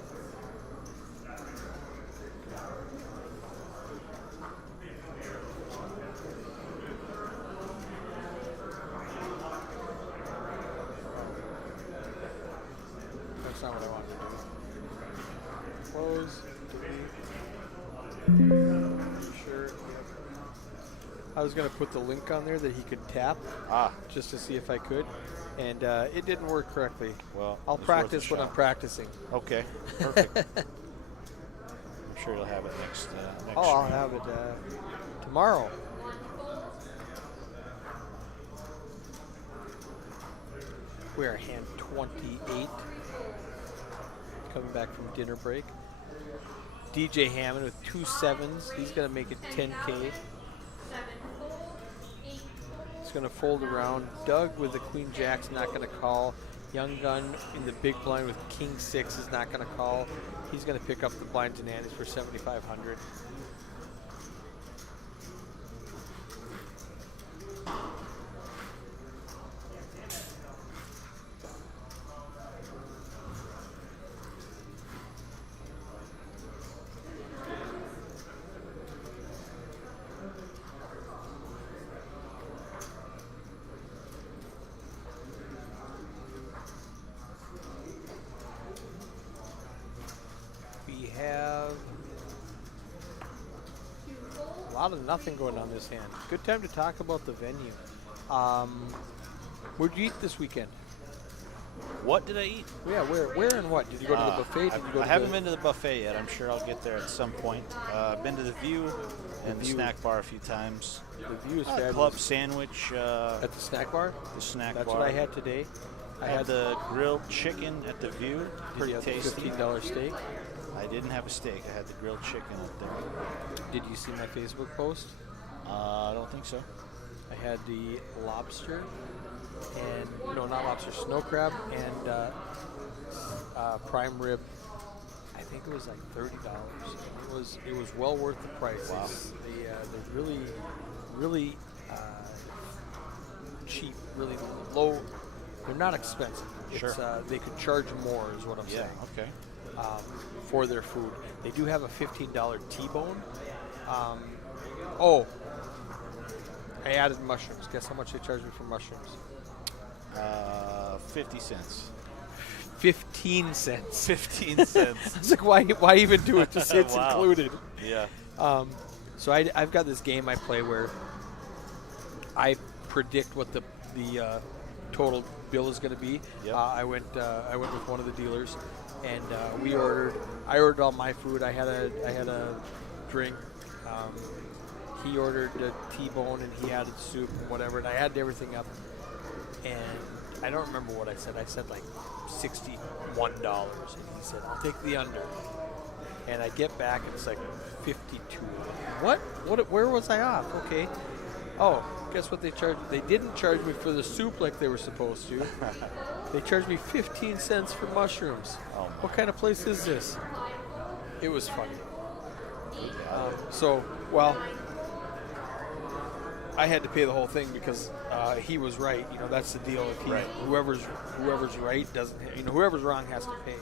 That's not what I wanted to do. Close. Delete. Sure. Yep. I was going to put the link on there that he could tap just to see if I could. And it didn't work correctly. Well, I'll it's practice worth a when I'm shot. practicing. Okay, perfect. I'm sure you'll have it next Oh, I'll stream. have it tomorrow. We are hand 28. Coming back from dinner break. DJ Hammond with 2 7s. He's going to make it 10K. He's going to fold around. Doug with the Queen Jack's not going to call. Young Gun in the big blind with King 6 is not going to call. He's going to pick up the blinds and antes for 7,500. We have a lot of nothing going on this hand. Good time to talk about the venue. Where'd you eat this weekend? What did I eat? Yeah, where and what? Did you go to the buffet? Did you go I to haven't the, been to the buffet yet. I'm sure I'll get there at some point. I've been to the View and the View. snack bar a few times. The View is fabulous. Club sandwich, At the snack bar? the snack That's bar. what I had today. I had the grilled chicken at the View. Pretty tasty. $15 steak. I didn't have a steak. I had the grilled chicken up there. Did you see my Facebook post? I don't think so. I had the lobster and, no, not lobster, snow crab and prime rib I think it was like $30. It was well worth the price. Wow. They're really cheap, really low. They're not expensive. Sure. It's, they could charge more, is what I'm saying. Okay. For their food. They do have a $15 T-bone. I added mushrooms. Guess how much they charged me for mushrooms? 50 cents. 15 cents. 15 cents. I was like, why even do it? Just say it's Wow. included. Yeah. So I've got this game I play where I predict what the total bill is going to be. Yep. I went with one of the dealers, and I ordered all my food. I had a drink. He ordered a T-bone and he added soup and whatever, and I added everything up. And I don't remember what I said. I said like $61, and he said, "I'll take the under." And I get back and it's like 52. What? Where was I off? Okay. Oh, guess what they charged? They didn't charge me for the soup like they were supposed to. They charged me 15 cents for mushrooms. Oh, what kind of place is this? It was funny. I had to pay the whole thing because he was right. You know, that's the deal. If Right. whoever's right doesn't, whoever's wrong has to pay.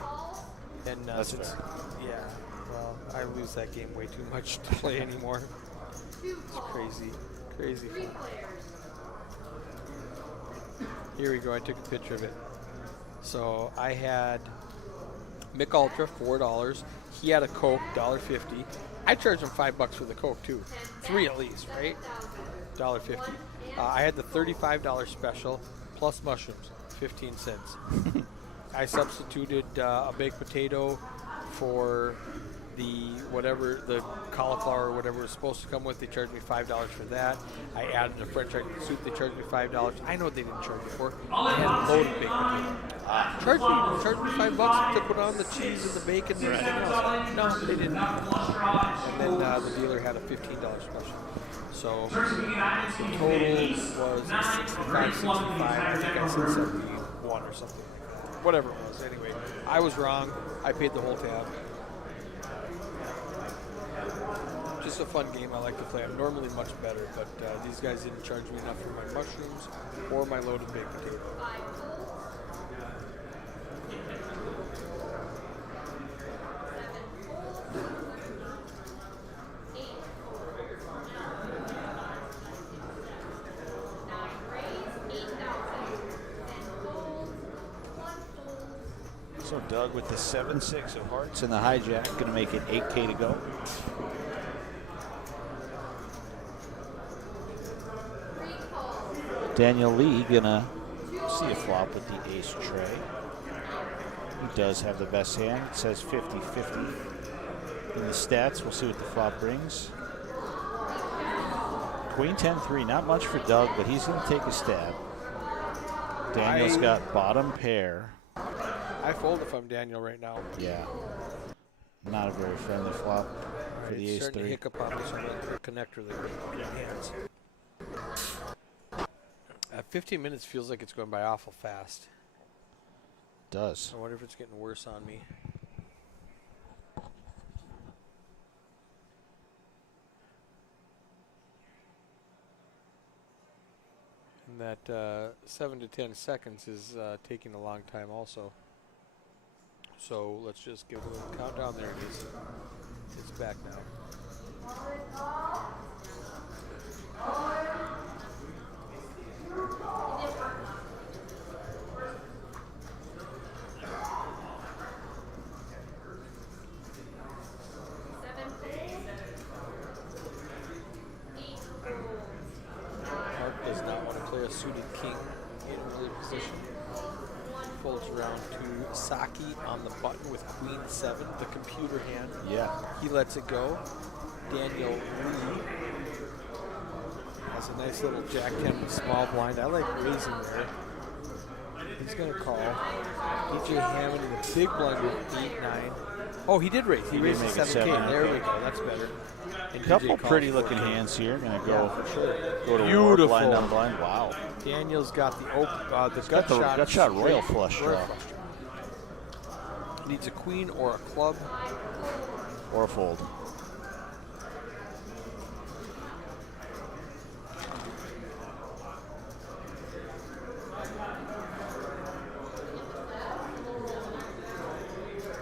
And That's since, fair. yeah, well, I lose that game way too much to play anymore. It's crazy fun. Here we go. I took a picture of it. So I had Mick Ultra, $4. He had a Coke, $1.50. I charged him $5 for the Coke too, 3 at least, right? $1.50. I had the $35 special plus mushrooms, 15 cents. I substituted a baked potato for the cauliflower or whatever it was supposed to come with. They charged me $5 for that. I added a French onion soup. They charged me $5. I know what they didn't charge me for. I had a loaded baked potato. Charged me $5 to put on the cheese and the bacon and everything else. No, they didn't. And then the dealer had a $15 special. So the total was 65. I think I said 71 or something like that. Whatever it was. Anyway, I was wrong. I paid the whole tab. Just a fun game I like to play. I'm normally much better, but these guys didn't charge me enough for my mushrooms or my loaded baked potato. So Doug with the 7-6 of hearts and the hijack, going to make it 8K to go. Daniel Lee gonna see a flop with the ace tray. He does have the best hand. It says 50-50 in the stats. We'll see what the flop brings. Queen 10-3, not much for Doug, but he's gonna take a stab. Daniel's got bottom pair. I fold if I'm Daniel right now. Yeah, not a very friendly flop for the ace Starting to 3. hiccup on me, so I'm going to connect really quick with my hands. 15 minutes feels like it's going by awful fast. Does. I wonder if it's getting worse on me. And that 7 to 10 seconds is taking a long time also. So let's just give it a little countdown. There it is. It's back now. Mark does not want to play a suited king in early position. Folds around to Saki on the button with Queen 7, the computer hand. Yeah. He lets it go. Daniel Lee has a nice little Jack 10 with small blind. I like raising there. He's going to call. DJ Hammond in the big blind with 8-9. Oh, he did raise. He raised the 7K. There we go. That's better. And Couple DJ pretty calls looking 14. hands here. Gonna go, For sure. go to Beautiful. war, blind on blind. Wow. Daniel's got the gut got the shot. gut shot royal straight. flush Royal draw. flush Needs a queen or a club. Or a fold.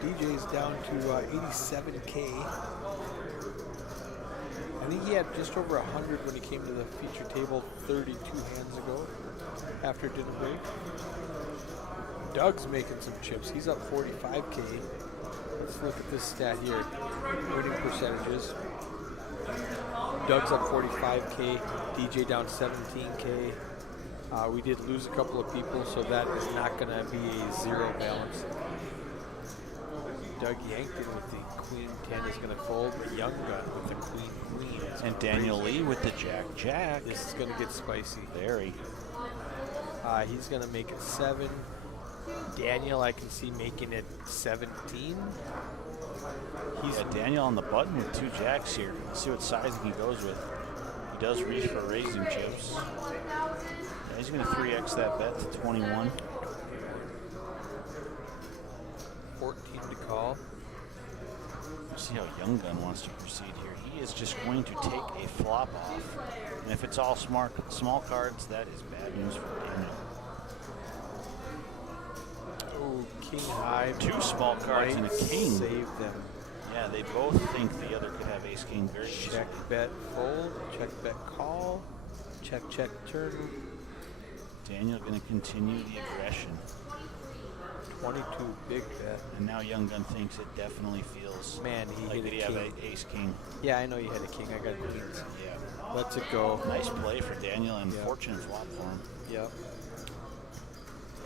DJ's down to 87K. I think he had just over 100 when he came to the feature table 32 hands ago after dinner break. Doug's making some chips. He's up 45K. Let's look at this stat here. Winning percentages. Doug's up 45K. DJ down 17K. We did lose a couple of people, so that is not going to be a zero balance. Doug yanked it with the queen 10 is going to fold, but Young Gun with the queen queen. And Daniel Lee with the jack jack. This is going to get spicy. Very. He's going to make it 7. Daniel, I can see making it 17. He's Daniel on the button with 2 jacks here. Let's see what sizing he goes with. He does reach for raising chips. Yeah, he's going to 3x that bet to 21. 14 to call. Let's see how Young Gun wants to proceed here. He is just going to take a flop off. And if it's all small cards, that is bad news for Daniel. Oh, king high. 2 small cards and a king. Save them. Yeah, they both think the other could have ace king very easily. Check, bet, fold. Check, bet, call. Check, check, turn. Daniel going to continue the aggression. 22, big bet. And now Young Gun thinks it definitely feels Man, he like hit he a have king. ace king. Yeah, I know you had a king. I got queens. Yeah. Let's it go. Nice play for Daniel and Yeah. fortunate flop for him. Yep.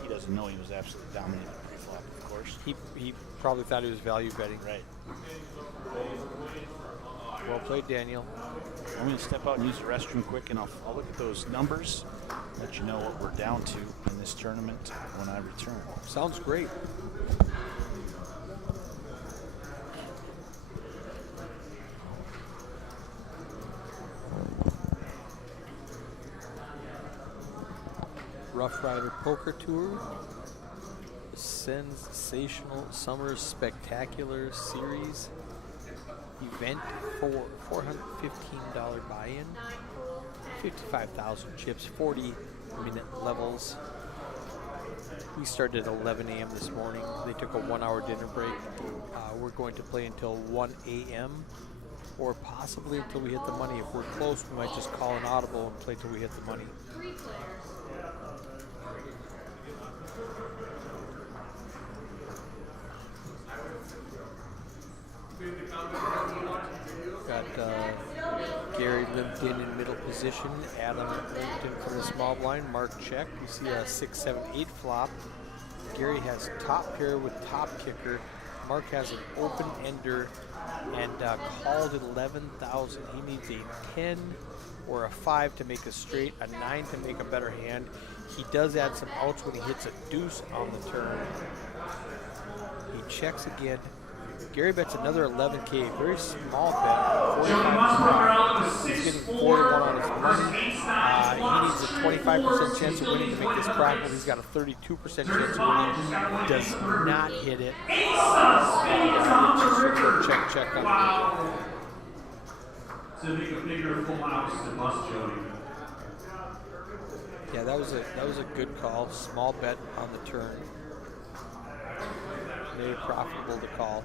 He doesn't know he was absolutely dominated pre-flop, of course. He probably thought he was value betting. Right. Well played, Daniel. I'm going to step out and use the restroom quick, and I'll look at those numbers, let you know what we're down to in this tournament when I return. Sounds great. Roughrider Poker Tour. Sensational Summer Spectacular Series event for $415 buy-in, 55,000 chips, 40-minute levels. We started at 11 a.m. this morning. They took a 1-hour dinner break. We're going to play until 1 a.m. or possibly until we hit the money. If we're close, we might just call an audible and play till we hit the money. Got Gary Limpton in middle position, Adam Limpton from the small blind, Mark check. You see a 6, 7, 8 flop. Gary has top pair with top kicker. Mark has an open ender and called at 11,000. He needs a 10 or a 5 to make a straight, a 9 to make a better hand. He does add some outs when he hits a deuce on the turn. He checks again. Gary bets another 11K, very small bet. 45. He's getting 41 on his money. He needs a 25% chance of winning to make this profit. He's got a 32% chance of winning. Does not hit it. Check, check on To make a bigger full house than must Jody. Yeah, that was a good call. Small bet on the turn. Very profitable to call.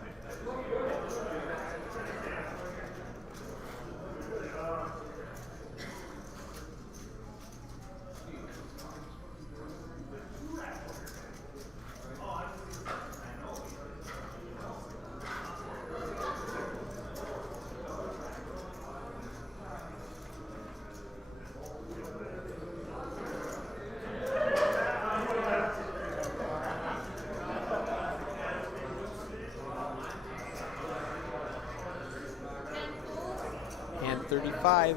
And 35.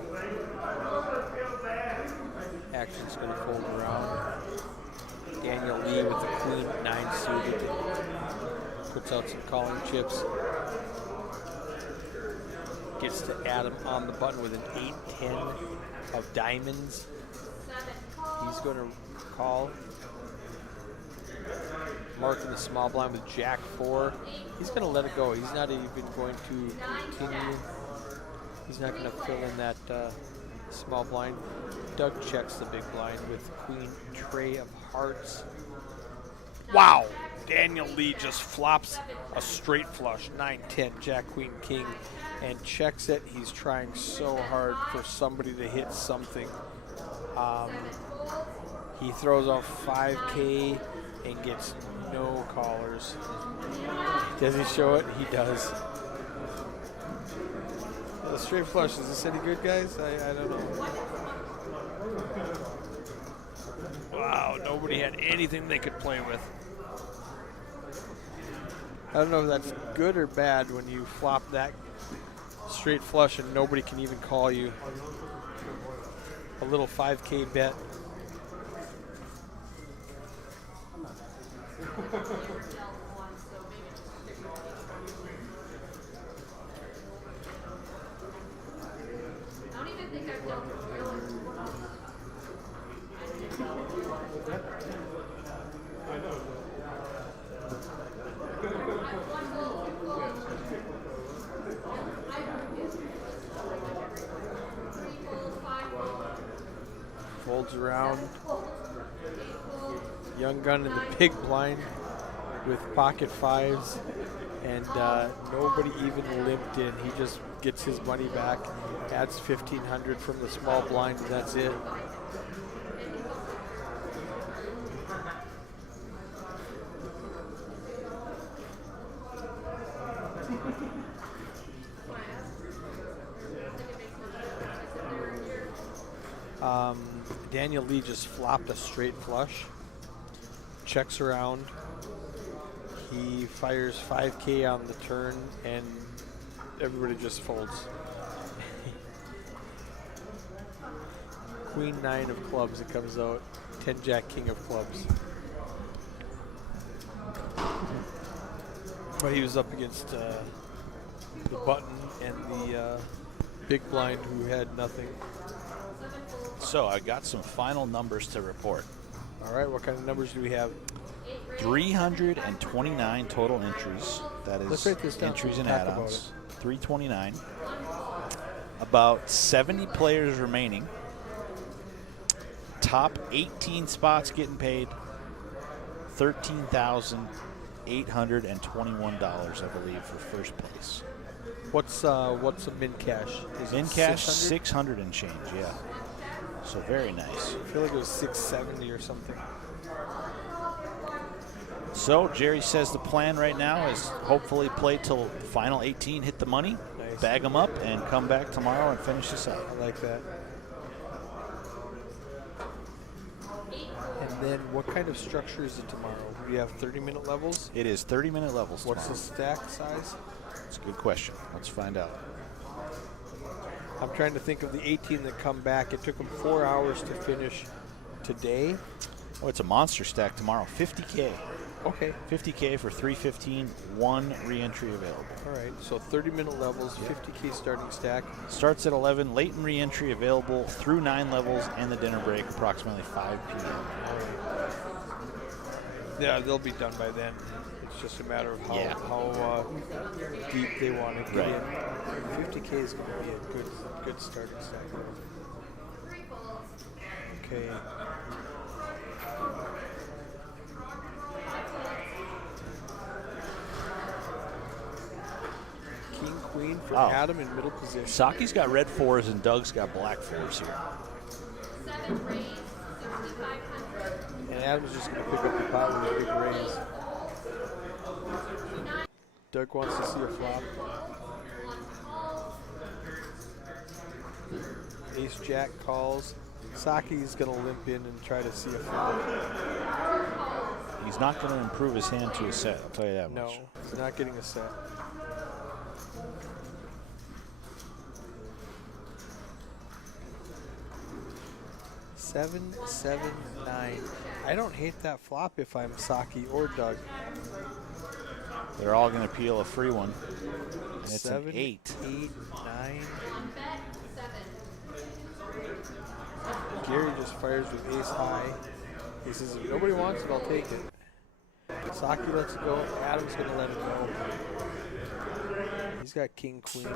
Action's going to fold around. Daniel Lee with the queen 9 suited. Puts out some calling chips. Gets to Adam on the button with an 8-10 of diamonds. He's going to call. marking the small blind with Jack 4. He's going to let it go. He's not even going to continue. He's not going to fill in that small blind. Doug checks the big blind with Queen Tray of Hearts. Wow! Daniel Lee just flops a straight flush, 9-10, Jack, Queen, King, and checks it. He's trying so hard for somebody to hit something. He throws off 5K and gets no callers. Does he show it? He does. The straight flush, is this any good, guys? I don't know. Wow, nobody had anything they could play with. I don't know if that's good or bad when you flop that straight flush and nobody can even call you. A little 5K bet. I don't even think I've dealt with really. Folds around. Young gun in the big blind with pocket fives, and nobody even limped in. He just gets his money back, adds 1,500 from the small blind, and that's it. Daniel Lee just flopped a straight flush, checks around, he fires 5K on the turn, and everybody just folds. Queen 9 of clubs, it comes out, 10 Jack King of clubs. But he was up against the button and the big blind who had nothing. So I got some final numbers to report. All right, what kind of numbers do we have? 329 total entries. That is Let's write this down entries so and we'll talk add-ons. 329. About 70 players remaining. Top 18 spots getting paid $13,821, I believe, for first place. What's a min cash? Is it In cash, 600? 600 and change, yeah. So very nice. I feel like it was 670 or something. So Jerry says the plan right now is hopefully play till the final 18, hit the money, Nice. bag them up, and come back tomorrow and finish this out. I like that. And then what kind of structure is it tomorrow? Do you have 30-minute levels? It is 30-minute levels What's tomorrow. the stack size? That's a good question. Let's find out. I'm trying to think of the 18 that come back. It took them 4 hours to finish today. Oh, it's a monster stack tomorrow. 50K. Okay. 50K for 315, one re-entry available. All right. So 30-minute levels, 50K starting stack. Starts at 11, late in re-entry available through 9 levels and the dinner break, approximately 5 p.m. Yeah, they'll be done by then. It's just a matter of how deep they want to get in. 50K is going to be a good starting stack. Okay. King, Queen for Adam in middle position. Saki's got red 4s and Doug's got black 4s here. 7 raise, 6,500. And Adam's just going to pick up the pot with a big raise. Doug wants to see a flop. Ace Jack calls. Saki's going to limp in and try to see a flop. He's not going to improve his hand to a set, I'll tell you that much. No, he's not getting a set. Seven, 7, 9. I don't hate that flop if I'm Saki or Doug. They're all going to peel a free one. And it's 7, an 8. 8, 9. On bet, 7. Gary just fires with ace high. He says, if nobody wants it, I'll take it. Saki lets it go. Adam's going to let it go. He's got king, queen.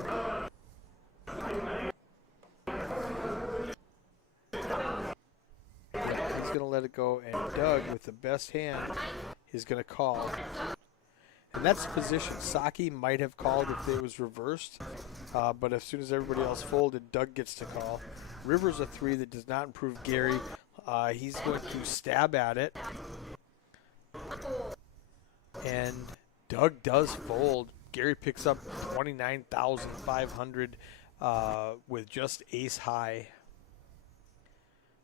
He's going to let it go. And Doug, with the best hand, is going to call. And that's the position. Saki might have called if it was reversed. But as soon as everybody else folded, Doug gets to call. River's a 3 that does not improve Gary. He's going to stab at it. And Doug does fold. Gary picks up 29,500 with just ace high.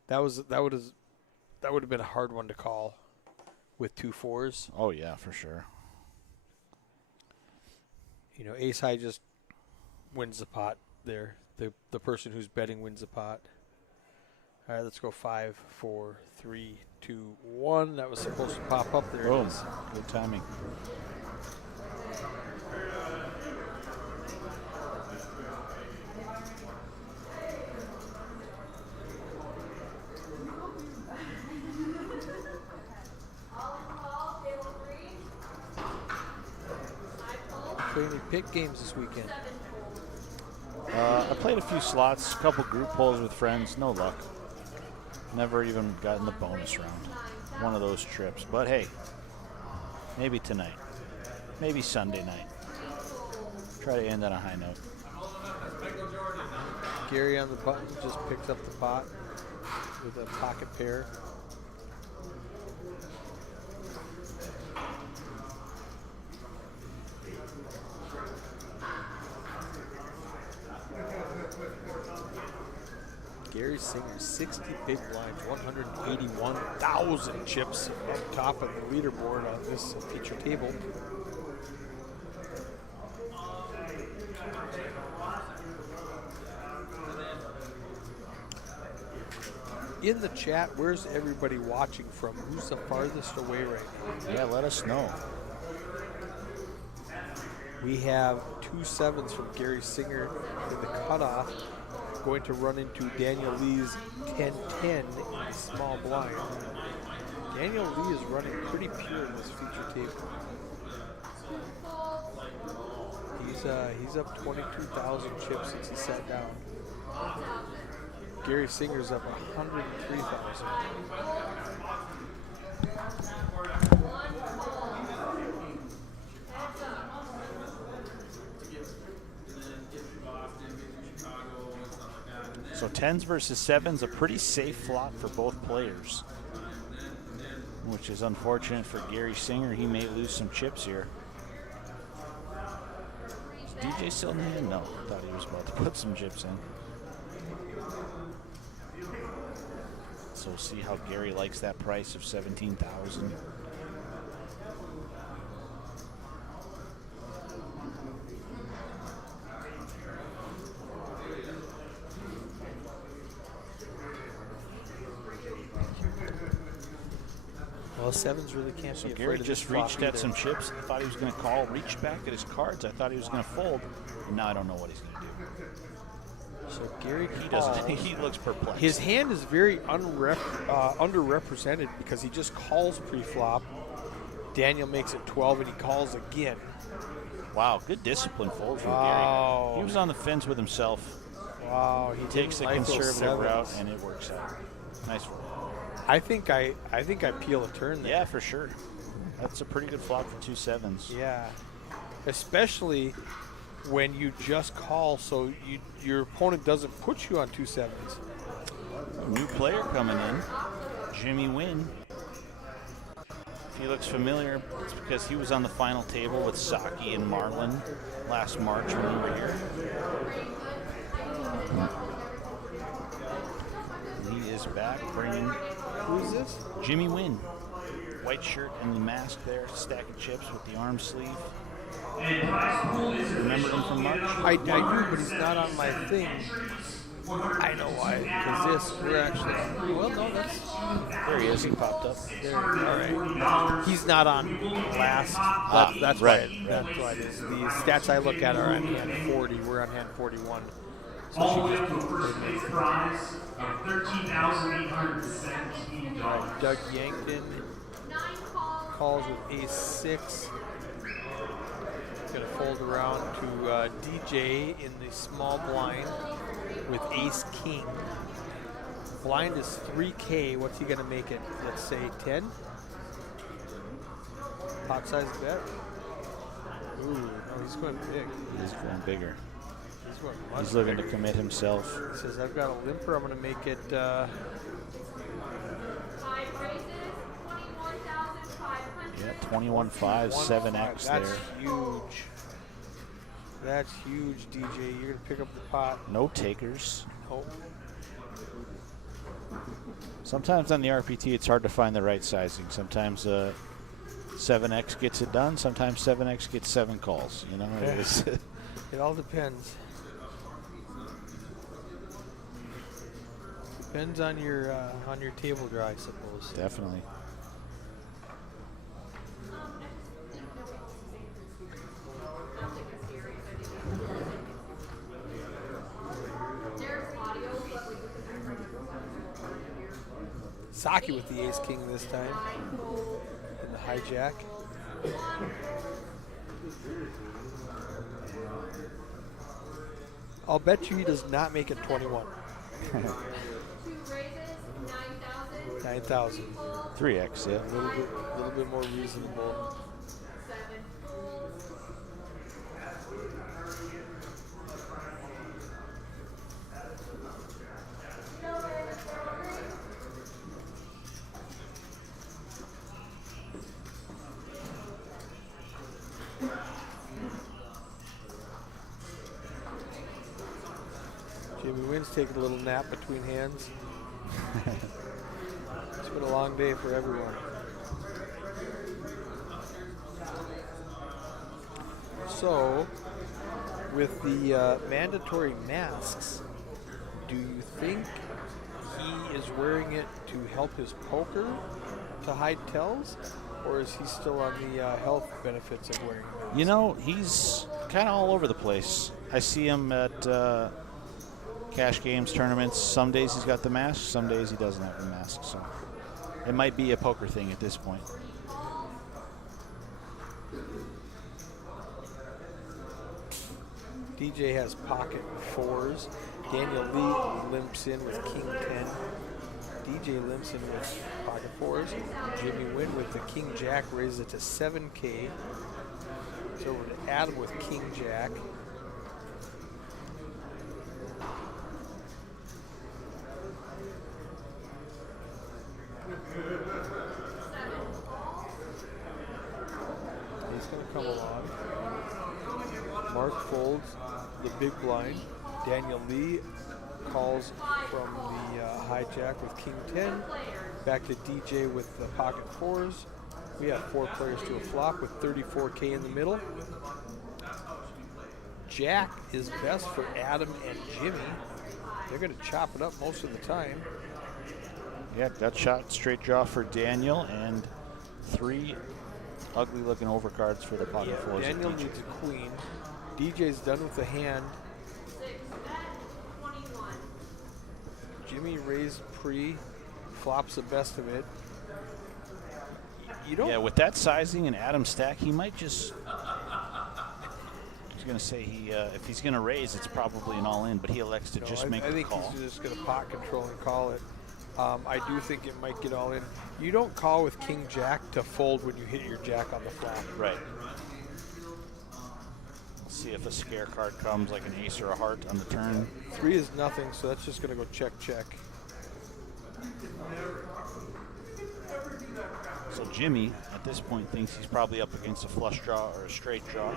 That would have been a hard one to call with 2 4s. Oh yeah, for sure. You know, ace high just wins the pot there. The person who's betting wins the pot. All right, let's go 5, 4, 3, 2, 1. That was supposed to pop up there. Boom. Good timing. Play any pick games this weekend? I played a few slots, a couple group polls with friends. No luck. Never even gotten the bonus round. One of those trips. But hey, maybe tonight. Maybe Sunday night. Try to end on a high note. Gary on the button just picked up the pot with a pocket pair. Gary Singer, 60 big blinds, 181,000 chips at the top of the leaderboard on this feature table. In the chat, where's everybody watching from? Who's the farthest away right now? Yeah, let us know. We have 2 7s from Gary Singer in the cutoff. Going to run into Daniel Lee's 10-10 in the small blind. Daniel Lee is running pretty pure in this feature table. He's up 22,000 chips since he sat down. Gary Singer's up 103,000. So 10s versus 7s, a pretty safe flop for both players, which is unfortunate for Gary Singer. He may lose some chips here. Is DJ still in the end? No, thought he was about to put some chips in. So we'll see how Gary likes that price of 17,000. Well, 7s really can't So be Gary afraid of just this flop reached at either. some chips. I thought he was going to call, reached back at his cards. I thought he was going to fold. And now I don't know what he's going to do. So Gary He calls. doesn't. He looks perplexed. His hand is very underrepresented because he just calls pre-flop. Daniel makes it 12 and he calls again. Wow, good discipline fold from Wow. Gary. He was on the fence with himself. Wow, he Takes the didn't like those conservative route, sevens. and it works out. Nice fold. I think I peel a turn there. Yeah, for sure. That's a pretty good flop for 2 7s. Yeah, especially when you just call, so your opponent doesn't put you on 2 7s. New player coming in, Jimmy Wynn. If he looks familiar, it's because he was on the final table with Saki and Marlin last March when we were here. He is back bringing Who's this? Jimmy Wynn. White shirt and the mask there, stack of chips with the arm sleeve. Remember him from March? I do, but he's not on my thing. I know why. Because we're actually. Well, no, that's. There he is. He popped up. There. All right. He's not on last. That's right, why. That's why it is. The stats I look at are on hand 40. We're on hand 41. So All she the way just up to the first place prize of $13,817. Doug Yankton. 9 calls, calls with ace 6. Gonna fold around to DJ in the small blind with ace king. Blind is 3K. What's he gonna make it? Let's say 10. Pot size bet. Ooh, no, he's going big. He's going bigger. He's going much He's looking bigger. to commit himself. He says, I've got a limper. I'm gonna make it. 5 raises, 21,500. Yeah, 21.5, 7x That's there. huge. That's huge, DJ. You're gonna pick up the pot. No takers. Oh, Sometimes on the RPT, it's hard to find the right sizing. Sometimes 7x gets it done. Sometimes 7x gets 7 calls. You know, it's it all depends. Depends on your table draw, I suppose. definitely. Saki with the ace king this time. And the hijack. I'll bet you he does not make it 21. 2 raises, 9,000. 9,000. 3x, yeah. A little bit more reasonable. 7 folds. Jimmy Wynn's taking a little nap between hands. It's been a long day for everyone. So, with the mandatory masks, do you think he is wearing it to help his poker to hide tells? Or is he still on the health benefits of wearing it? You know, he's kind of all over the place. I see him at cash games, tournaments. Some days he's got the mask, some days he doesn't have the mask. So it might be a poker thing at this point. DJ has pocket 4s. Daniel Lee limps in with king 10. DJ limps in with pocket 4s. Jimmy Wynn with the king jack raises it to 7K. It's over to Adam with king jack. He's going to come along. Mark folds the big blind. Daniel Lee calls from the hijack with king 10. Back to DJ with the pocket 4s. We have 4 players to a flop with 34K in the middle. Jack is best for Adam and Jimmy. They're going to chop it up most of the time. Yeah, gut shot, straight draw for Daniel, and 3 ugly looking overcards for the pocket 4s. Daniel needs a queen. DJ's done with the hand. 6 bet, 21. Jimmy raised pre, flops the best of it. You don't. Yeah, with that sizing and Adam's stack, he might just. I was going to say if he's going to raise, it's probably an all-in, but he elects to just make I the think call. he's just going to pot control and call it. I do think it might get all in. You don't call with king jack to fold when you hit your jack on the flop. Right. We'll see if a scare card comes, like an ace or a heart on the turn. 3 is nothing, so that's just going to go check, check. So Jimmy, at this point, thinks he's probably up against a flush draw or a straight draw,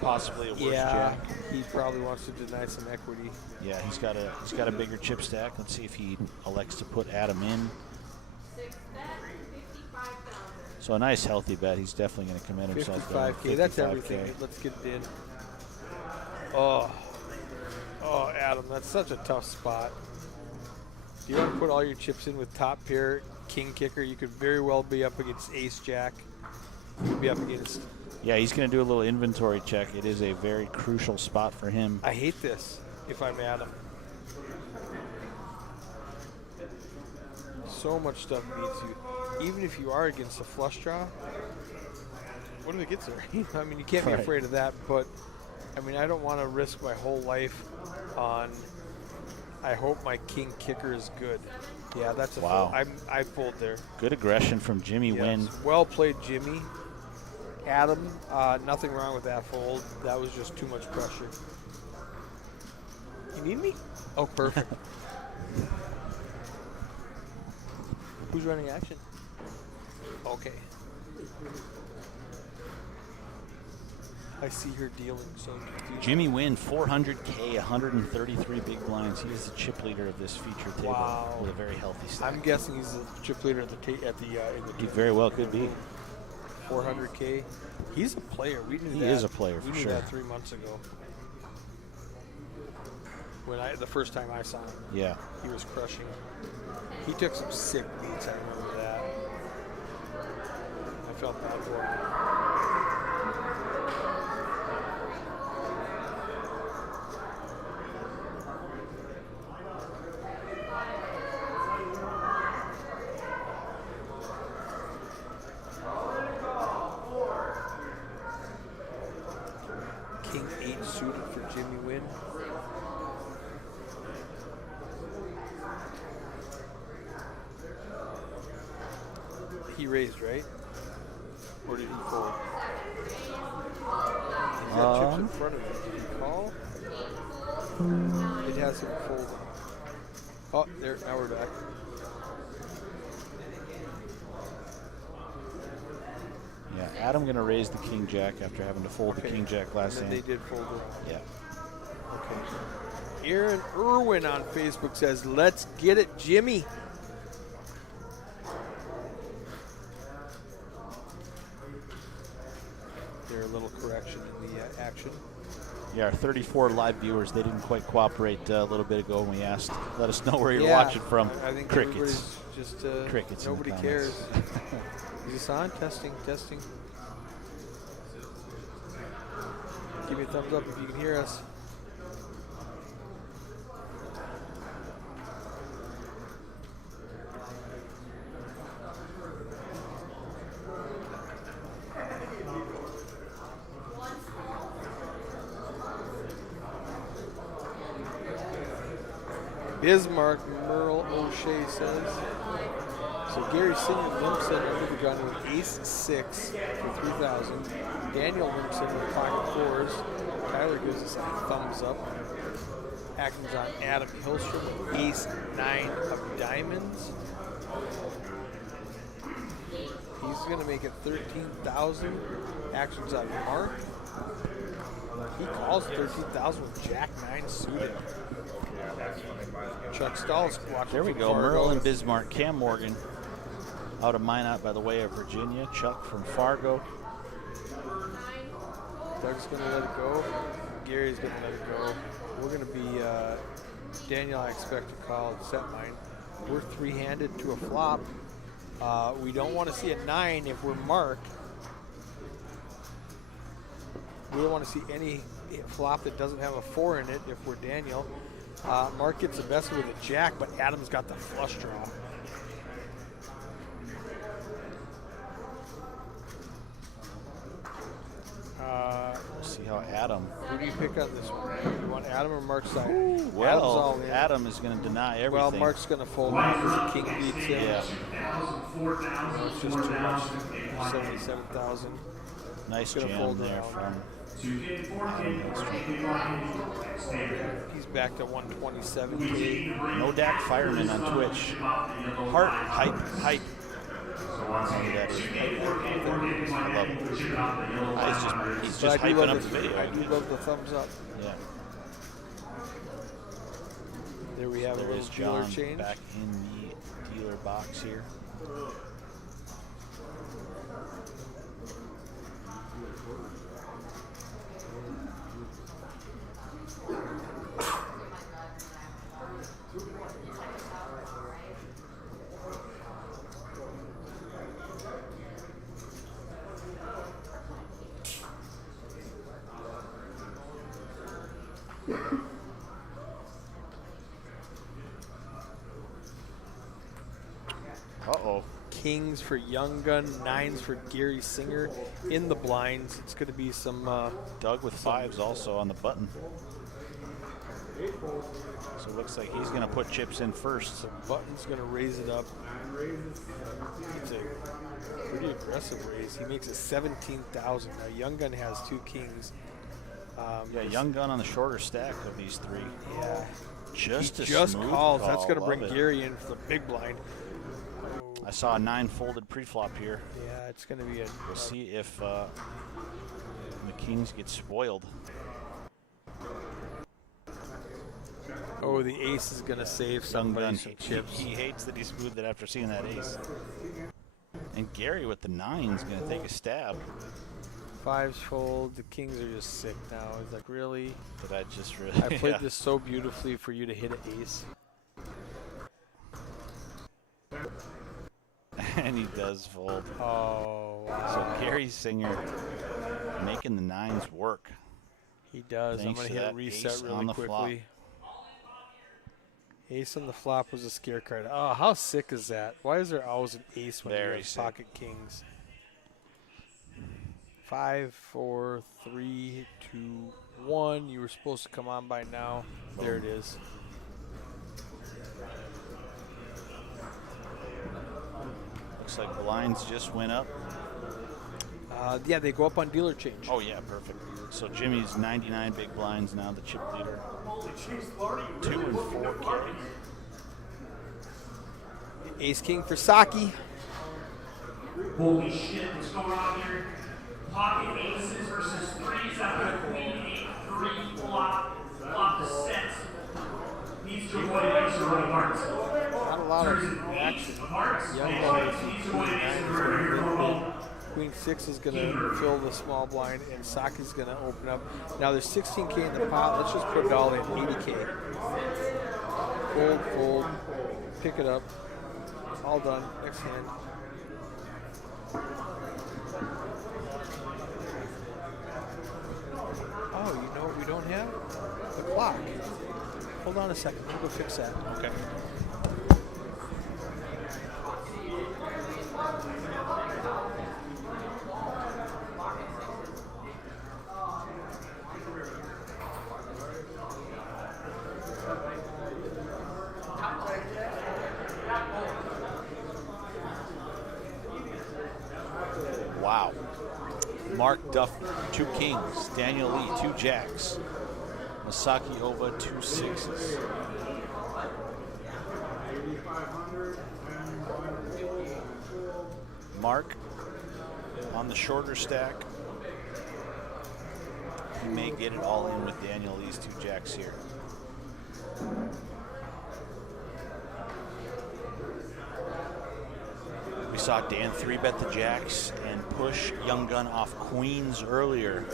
possibly a worse Yeah, jack. he probably wants to deny some equity. Yeah, he's got a bigger chip stack. Let's see if he elects to put Adam in. 6 bet, 55,000. So a nice healthy bet. He's definitely going to commit himself. 55K, that's 55K. everything. Let's get it in. Oh, Adam, that's such a tough spot. Do you want to put all your chips in with top pair, king kicker? You could very well be up against ace jack. You could be up against. Yeah, he's going to do a little inventory check. It is a very crucial spot for him. I hate this if I'm Adam. So much stuff beats you. Even if you are against a flush draw, what if it gets there? I mean, you can't be Right. afraid of that, but I mean, I don't want to risk my whole life on. I hope my king kicker is good. Yeah, that's a Wow. fold. I fold there. Good aggression from Jimmy Yes. Wynn. Well played, Jimmy. Adam, nothing wrong with that fold. That was just too much pressure. You need me? Oh, perfect. Who's running action? Okay. I see her dealing, so Jimmy Wynn, 400K, 133 big blinds. He is the chip leader of this feature table Wow. with a very healthy stack. I'm guessing he's the chip leader in the He tournament. very well could be. 400K. He's a player. We knew He that. is a player, we for knew sure. that 3 months ago. When the first time I saw him, Yeah. he was crushing. He took some sick beats. I remember that. I felt bad for him. King 8 suited for Jimmy Wynn. He raised, right? Or did he fold? He's got chips in front of him. Did he call? It has him folding. Oh, there. Now we're back. Yeah, Adam going to raise the king jack after having to fold the king jack last and hand. then they did fold it. Yeah. Okay. Aaron Irwin on Facebook says, "Let's get it, Jimmy." There, a little correction in the action. Yeah, our 34 live viewers, they didn't quite cooperate a little bit ago when we asked, let us know where you're Yeah, watching from. I think Crickets. everybody's just Crickets in the nobody comments. cares. Is this on? Testing. Give me a thumbs up if you can hear us. Bismarck, Merle O'Shea says. So Gary Singer limps in under the gun with ace-6 for 3,000. Daniel limps in with pocket fours. Tyler gives us a thumbs up. Actions on Adam Hillstrom with ace-9 of diamonds. He's going to make it 13,000. Actions on Mark. He calls 13,000 with jack-9 suited. Chuck Stahl's watching. There we from go. Fargo. Merle and Bismarck. Cam Morgan out of Minot by the way of Virginia. Chuck from Fargo. Doug's going to let it go. Gary's going to let it go. We're going to be, Daniel, I expect to call and set mine. We're three-handed to a flop. We don't want to see a 9 if we're Mark. We don't want to see any flop that doesn't have a 4 in it if we're Daniel. Mark gets the best with a jack, but Adam's got the flush draw. We'll see how Adam. Who do you pick on this one? You want Adam or Mark's side? Adam's Well, all in. Adam is going to deny everything. Well, Mark's going to fold because the king beats him. Yeah. It's just too much. 77,000. Nice Gonna jam fold there around. from. He's back to 127K. No Dak Fireman on Twitch. Heart hype. I don't know who that is. I love him. He's just But I do hyping love up the the video. I do love the thumbs up. Yeah. There we have a There little is dealer John change. back in the dealer box here. kings for Young Gun, 9s for Gary Singer. In the blinds, it's going to be some... Doug with 5s also on the button. So it looks like he's going to put chips in first. So Button's going to raise it up. It's a pretty aggressive raise. He makes it 17,000. Now Young Gun has 2 kings. Yeah, Young Gun on the shorter stack of these 3. Yeah. Just he a just smooth calls. call. That's going to Love bring it. Gary in for the big blind. I saw a 9 folded pre-flop here. Yeah, it's going to be a... We'll see if the kings get spoiled. Oh, the ace is going to save Young Gun, somebody some chips. he hates that he smoothed it after seeing that ace. And Gary with the 9 is going to take a stab. 5s fold. The kings are just sick now. It's like, really? Did I just really? I played yeah. this so beautifully for you to hit an ace. And he does fold. Oh, wow. So Gary Singer making the 9s work. He does. Thanks I'm to going to hit that reset ace on really the flop. quickly. Ace on the flop was a scare card. Oh, how sick is that? Why is there always an ace when you Very have sick. pocket kings? 5, 4, 3, 2, 1. You were supposed to come on by now. There it is. Looks like blinds just went up. Yeah, they go up on dealer change. Oh yeah, perfect. So Jimmy's 99 big blinds now, the chip leader. 2 and 4 carry. Ace king for Saki. Holy shit, what's going on here? Pocket aces versus 3s after the queen 8-3 flop. Flop the set. Needs to avoid ace or running hearts. Not a lot of action. Young Gun is Needs to avoid ace or running hearts. Queen 6 is going to fill the small blind, and Saki's going to open up. Now there's 16K in the pot. Let's just put it all in, 80K. Fold, fold, pick it up. All done. Next hand. Oh, you know what we don't have? The clock. Hold on a second. We'll go fix that. Okay. Wow. Mark Duff, 2 kings. Daniel Lee, 2 jacks. Masaki Oba, 2 6s. Mark on the shorter stack. He may get it all in with Daniel Lee's 2 jacks here. We saw Dan 3-bet the jacks and push Young Gun off queens earlier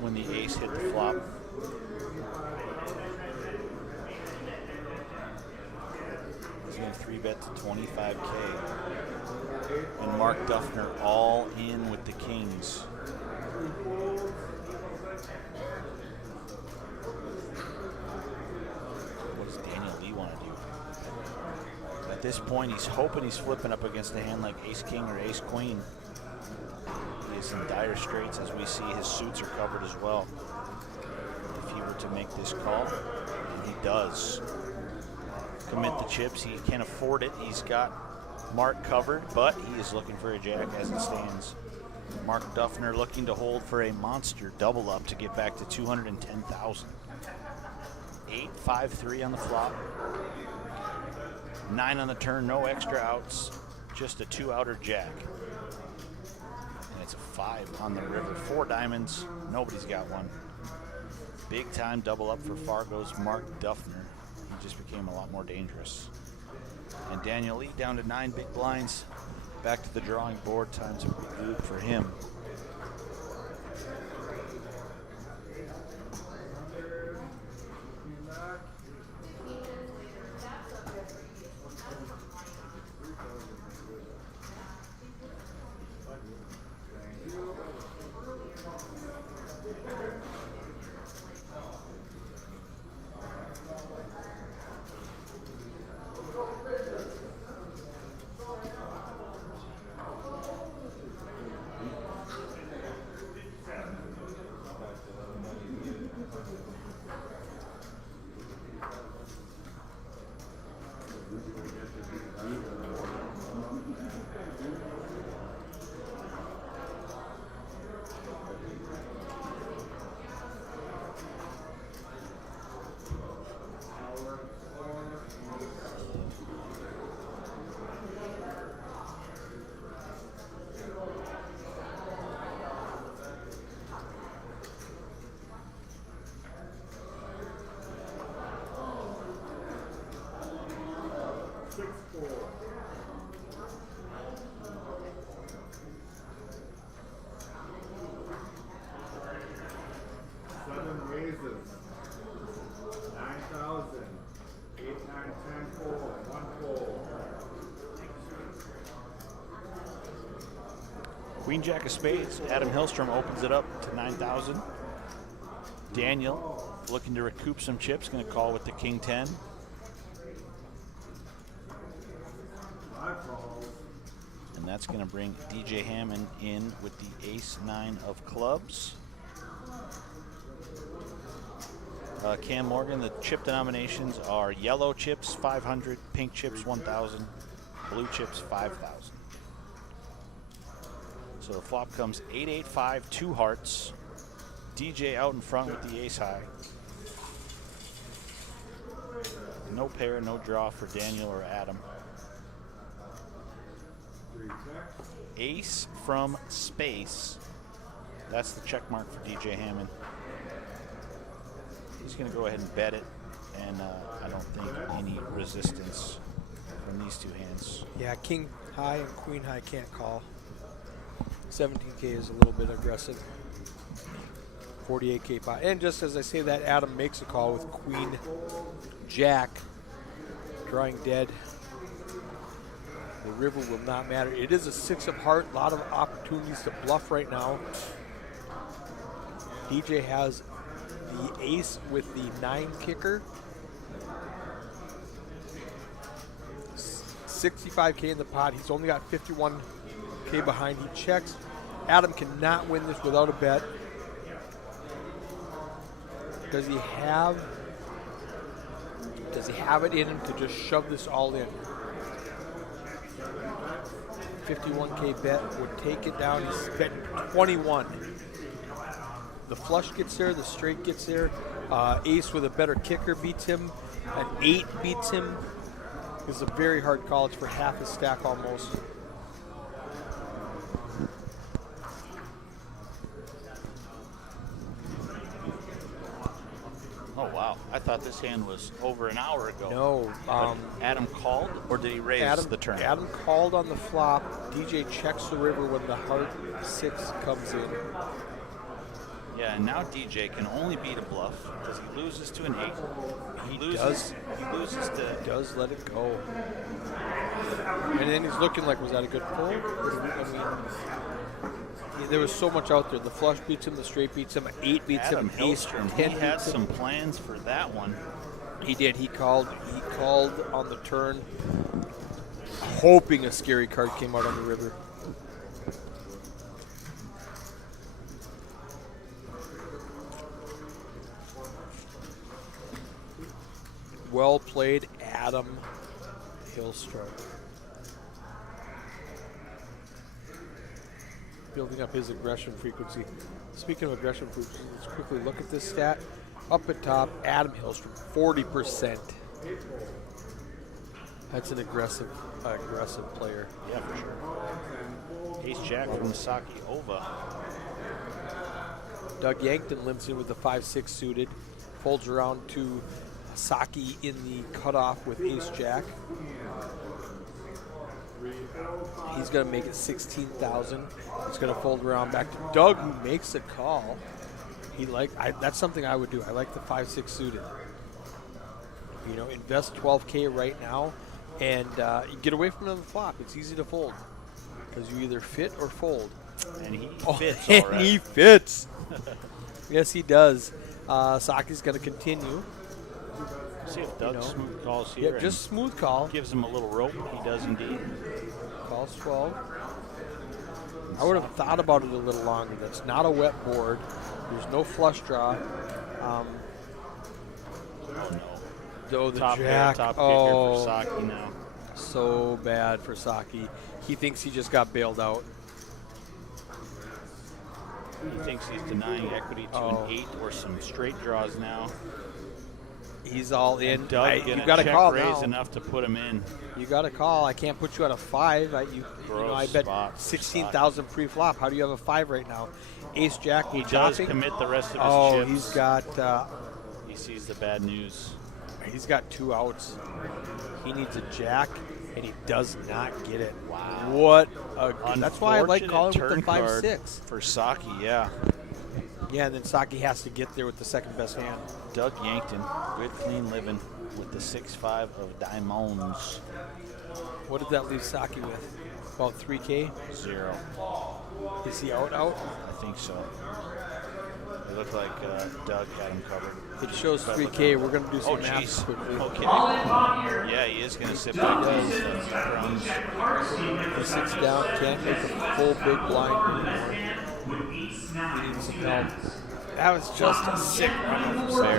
when the ace hit the flop. He's going to 3-bet to 25K. And Mark Duffner all in with the kings. What does Daniel Lee want to do? At this point, he's hoping he's flipping up against a hand like ace-king or ace-queen. He is in dire straits as we see his suits are covered as well. If he were to make this call, and he does. Commit the chips, he can afford it. He's got Mark covered, but he is looking for a jack as it stands. Mark Duffner looking to hold for a monster double up to get back to 210,000. 8-5-3 on the flop. 9 on the turn, no extra outs, just a 2-outer jack. And it's a 5 on the river. 4 diamonds, nobody's got one. Big time double up for Fargo's Mark Duffner. He just became a lot more dangerous. And Daniel Lee down to 9 big blinds. Back to the drawing board, time to regroup for him. Queen Jack of Spades. Adam Hillstrom opens it up to 9,000. Daniel looking to recoup some chips, going to call with the King 10. And that's going to bring DJ Hammond in with the Ace 9 of clubs. Cam Morgan, the chip denominations are yellow chips 500, pink chips 1,000, blue chips 5,000. So the flop comes 8-8-5, 2 hearts. DJ out in front with the ace high. No pair, no draw for Daniel or Adam. Ace from space. That's the check mark for DJ Hammond. He's going to go ahead and bet it, and I don't think any resistance from these two hands. Yeah, king high and queen high can't call. 17K is a little bit aggressive. 48K pot. And just as I say that, Adam makes a call with queen jack drawing dead. The river will not matter. It is a 6 of heart. A lot of opportunities to bluff right now. DJ has the ace with the 9 kicker. 65K in the pot. He's only got 51K behind. He checks. Adam cannot win this without a bet. Does he have it in him to just shove this all in? 51K bet would take it down. He's betting 21. The flush gets there, the straight gets there. Ace with a better kicker beats him. An 8 beats him. It's a very hard call. It's for half a stack almost. Oh, wow. I thought this hand was over an hour ago. No. Adam called, or did he raise the turn? Adam called on the flop. DJ checks the river when the heart 6 comes in. Yeah, and now DJ can only beat a bluff because he loses to an 8. He does let it go. And then he's looking like, was that a good pull? I mean, there was so much out there. The flush beats him, the straight beats him, 8 beats Adam him, ace, Hillstrom, 10 he had beats him. some plans for that one. He did. He called on the turn, hoping a scary card came out on the river. Well played, Adam Hillstrom. Building up his aggression frequency. Speaking of aggression frequency, let's quickly look at this stat. Up at top, Adam Hillstrom, 40%. That's an aggressive player. Yeah, for sure. Ace Jack from Saki Ova. Doug Yankton limps in with the 5-6 suited. Folds around to Saki in the cutoff with Ace Jack. He's going to make it 16,000. He's going to fold around back to Doug, who makes a call. That's something I would do. I like the 5-6 suited. You know, invest 12K right now and you get away from the flop. It's easy to fold because you either fit or fold. And he fits and already. he fits. Yes, he does. Saki's going to continue. See if Doug smooth calls here. Yeah, just smooth call. Gives him a little rope. He does indeed. Calls 12. I would have thought about it a little longer. That's not a wet board. There's no flush draw. Oh no. Though the Top jack. kicker for Saki now. So bad for Saki. He thinks he just got bailed out. He thinks he's denying equity to an 8 or some straight draws now. He's all in. And Doug you gonna got to check call raise now. enough to put him in. You got to call. I can't put you at a 5. I bet 16,000 pre-flop. How do you have a 5 right now? Ace Jack. He does commit the rest of his chips. He's got. He sees the bad news. He's got 2 outs. He needs a jack, and he does not get it. Wow. What a. That's why I like calling with the turn card 5-6 for Saki. Yeah. Yeah, and then Saki has to get there with the second best hand. Doug Yankton, good clean living with the 6-5 of diamonds. What did that leave Saki with? About 3K? 0. Is he out? I think so. It looked like Doug had him covered. It shows 3K. We're going to do some math jeez. quickly. Okay. All in on here. Yeah, he is going to sit back to his grounds. He sits down, can't make a full big blind anymore. With 8 snaps. He needs some help. That was just a sick run. Very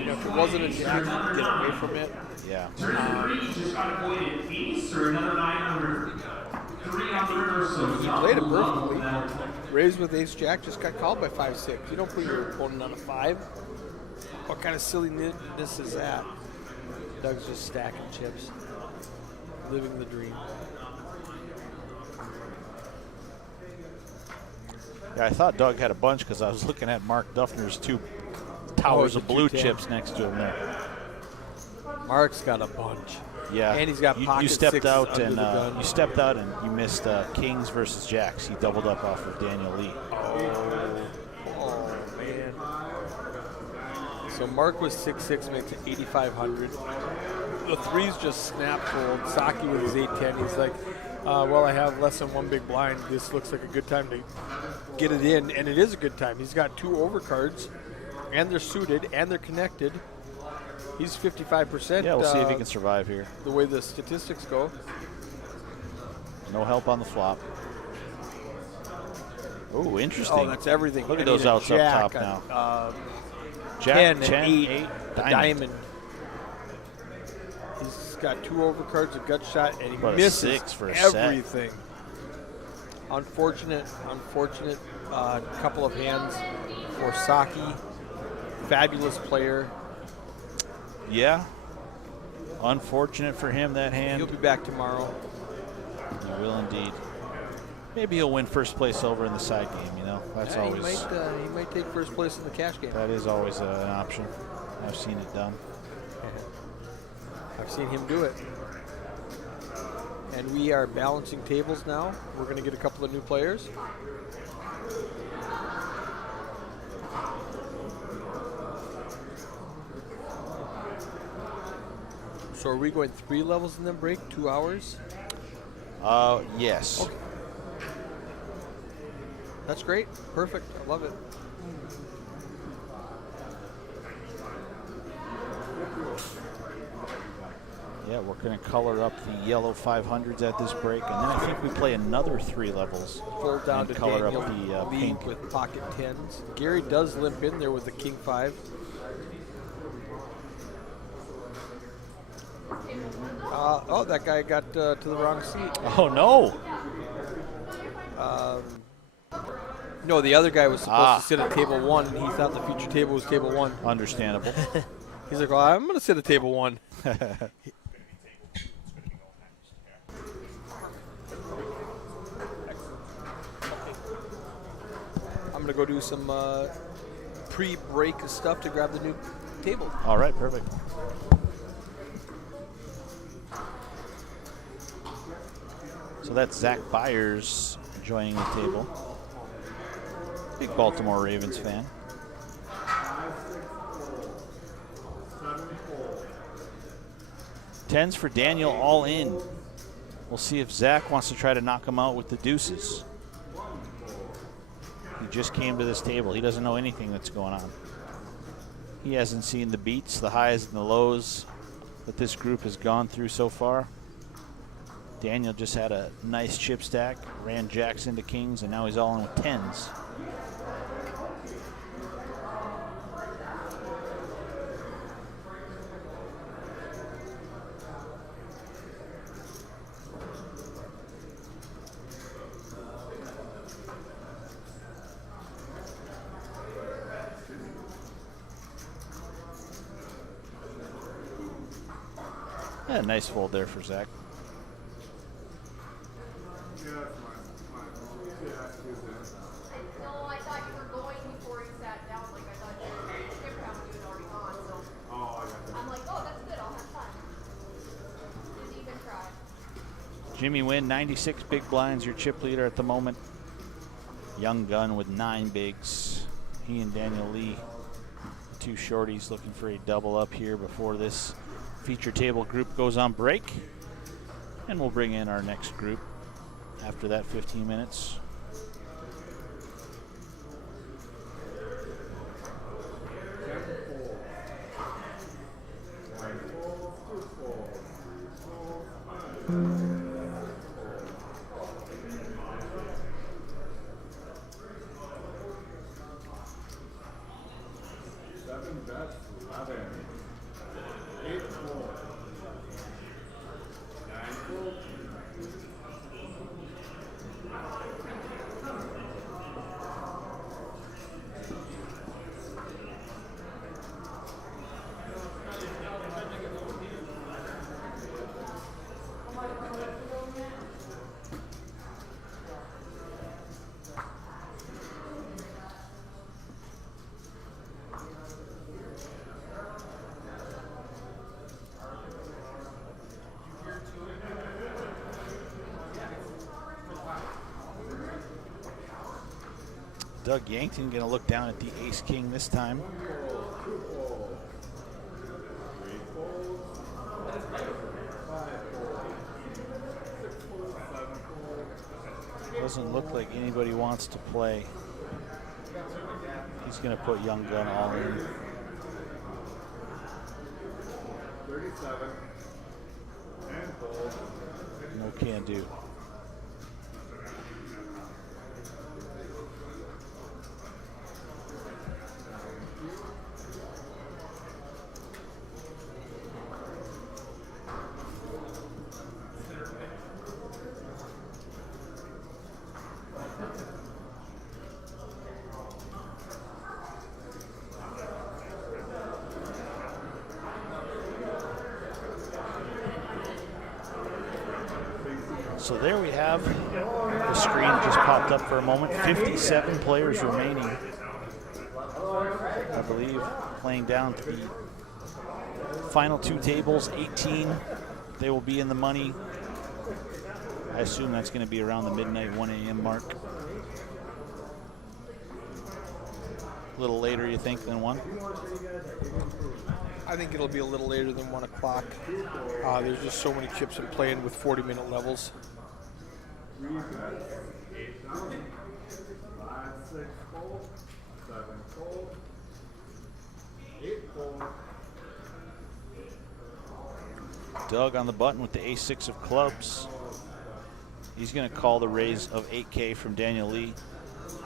You know, if it wasn't a jack, he'd get away from it. Yeah. Turn 3 just got avoided ace or another 9 on the river. 3 on the river, so He played it perfectly. Raised with ace jack, just got called by 5-6. You don't put your opponent on a 5. What kind of silliness is that? Doug's just stacking chips, living the dream. Yeah, I thought Doug had a bunch because I was looking at Mark Duffner's 2 towers the of blue 210. chips next to him there. Mark's got a bunch. Yeah, And he's got pocket you stepped sixes out under and the gun. you stepped out and you missed Kings versus Jacks. He doubled up off of Daniel Lee. Oh, man. So Mark was 6-6, makes it 8,500. The threes just snapped full. Saki with his 8-10. He's like, well, I have less than one big blind. This looks like a good time to get it in, and it is a good time. He's got 2 overcards, and they're suited, and they're connected. He's 55%. Yeah, we'll see if he can survive here. The way the statistics go. No help on the flop. Oh, interesting. Oh, that's everything. Look at I those need a outs up jack, top now. Jack, 10, 10, and 8, 8, a diamond. He's got 2 overcards, a gut shot, and he But a misses 6 for a set. everything. Unfortunate couple of hands for Saki. Fabulous player. Yeah. Unfortunate for him, that hand. He'll be back tomorrow. He will indeed. Maybe he'll win first place over in the side game, you know. That's Yeah, always, he might take first place in the cash game. that is always an option. I've seen it done. I've seen him do it. And we are balancing tables now. We're going to get a couple of new players. So are we going 3 levels and then break, 2 hours? Yes. Okay. That's great. Perfect. I love it. Yeah, we're going to color up the yellow 500s at this break, and then I think we play another 3 levels. Fold down and to color Daniel up the Lee pink. with pocket 10s. Gary does limp in there with the king 5. Oh, that guy got to the wrong seat. Oh, no. No, the other guy was supposed to sit at table 1, and he thought the feature table was table 1. Understandable. He's like, well, I'm going to sit at table 1. I'm going to go do some pre-break stuff to grab the new table. All right, perfect. So that's Zach Byers joining the table. Big Baltimore Ravens fan. Tens for Daniel, all in. We'll see if Zach wants to try to knock him out with the deuces. He just came to this table. He doesn't know anything that's going on. He hasn't seen the beats, the highs, and the lows that this group has gone through so far. Daniel just had a nice chip stack, ran jacks into kings, and now he's all in with 10s. Yeah, nice fold there for Zach. No, I thought you were going before you sat down. Like, I thought you skip round you had already gone. So I'm like, oh, that's good. I'll have fun. Didn't even try. Jimmy Wynn, 96 big blinds, your chip leader at the moment. Young gun with 9 bigs. He and Daniel Lee, 2 shorties, looking for a double up here before this feature table group goes on break. And we'll bring in our next group after that 15 minutes. Doug Yankton going to look down at the ace-king this time. Doesn't look like anybody wants to play. He's going to put Young Gun all in. 37. No can do. So there we have the screen just popped up for a moment. 57 players remaining, I believe, playing down to the final two tables. 18, they will be in the money. I assume that's going to be around the midnight 1 a.m. mark. A little later, you think, than 1? I think it'll be a little later than 1 o'clock. There's just so many chips in play and with 40-minute levels. 3 bets, 8,000, 5, 6 fold, 7 fold, 8 fold. Doug on the button with the ace-6 of clubs. He's going to call the raise of 8K from Daniel Lee.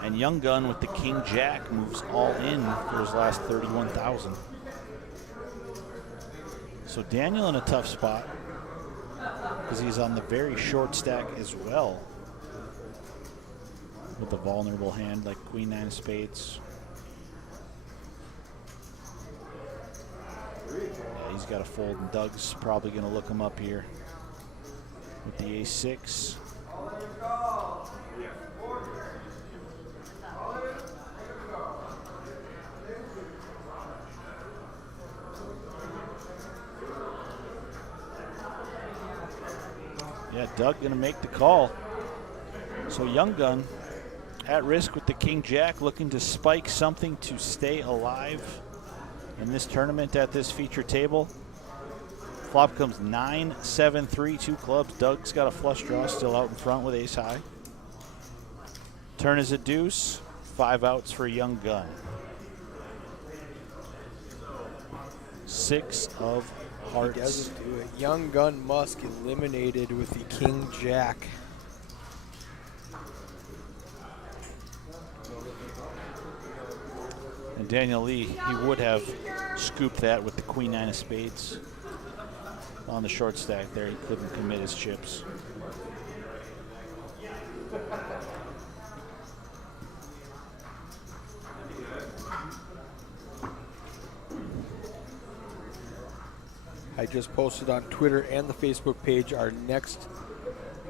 And Young Gun with the king-jack moves all in for his last 31,000. So Daniel in a tough spot because he's on the very short stack as well with a vulnerable hand like Queen 9 of spades. Yeah, he's got a fold, and Doug's probably going to look him up here with the ace-6. Yeah, Doug going to make the call. So Young Gun at risk with the king-jack, looking to spike something to stay alive in this tournament at this feature table. Flop comes 9, 7, 3, 2 clubs. Doug's got a flush draw still out in front with ace high. Turn is a deuce. 5 outs for Young Gun. 6 of hearts. He doesn't do it. Young Gun Musk eliminated with the king-jack. And Daniel Lee, he would have scooped that with the Queen 9 of spades on the short stack there. He couldn't commit his chips. I just posted on Twitter and the Facebook page our next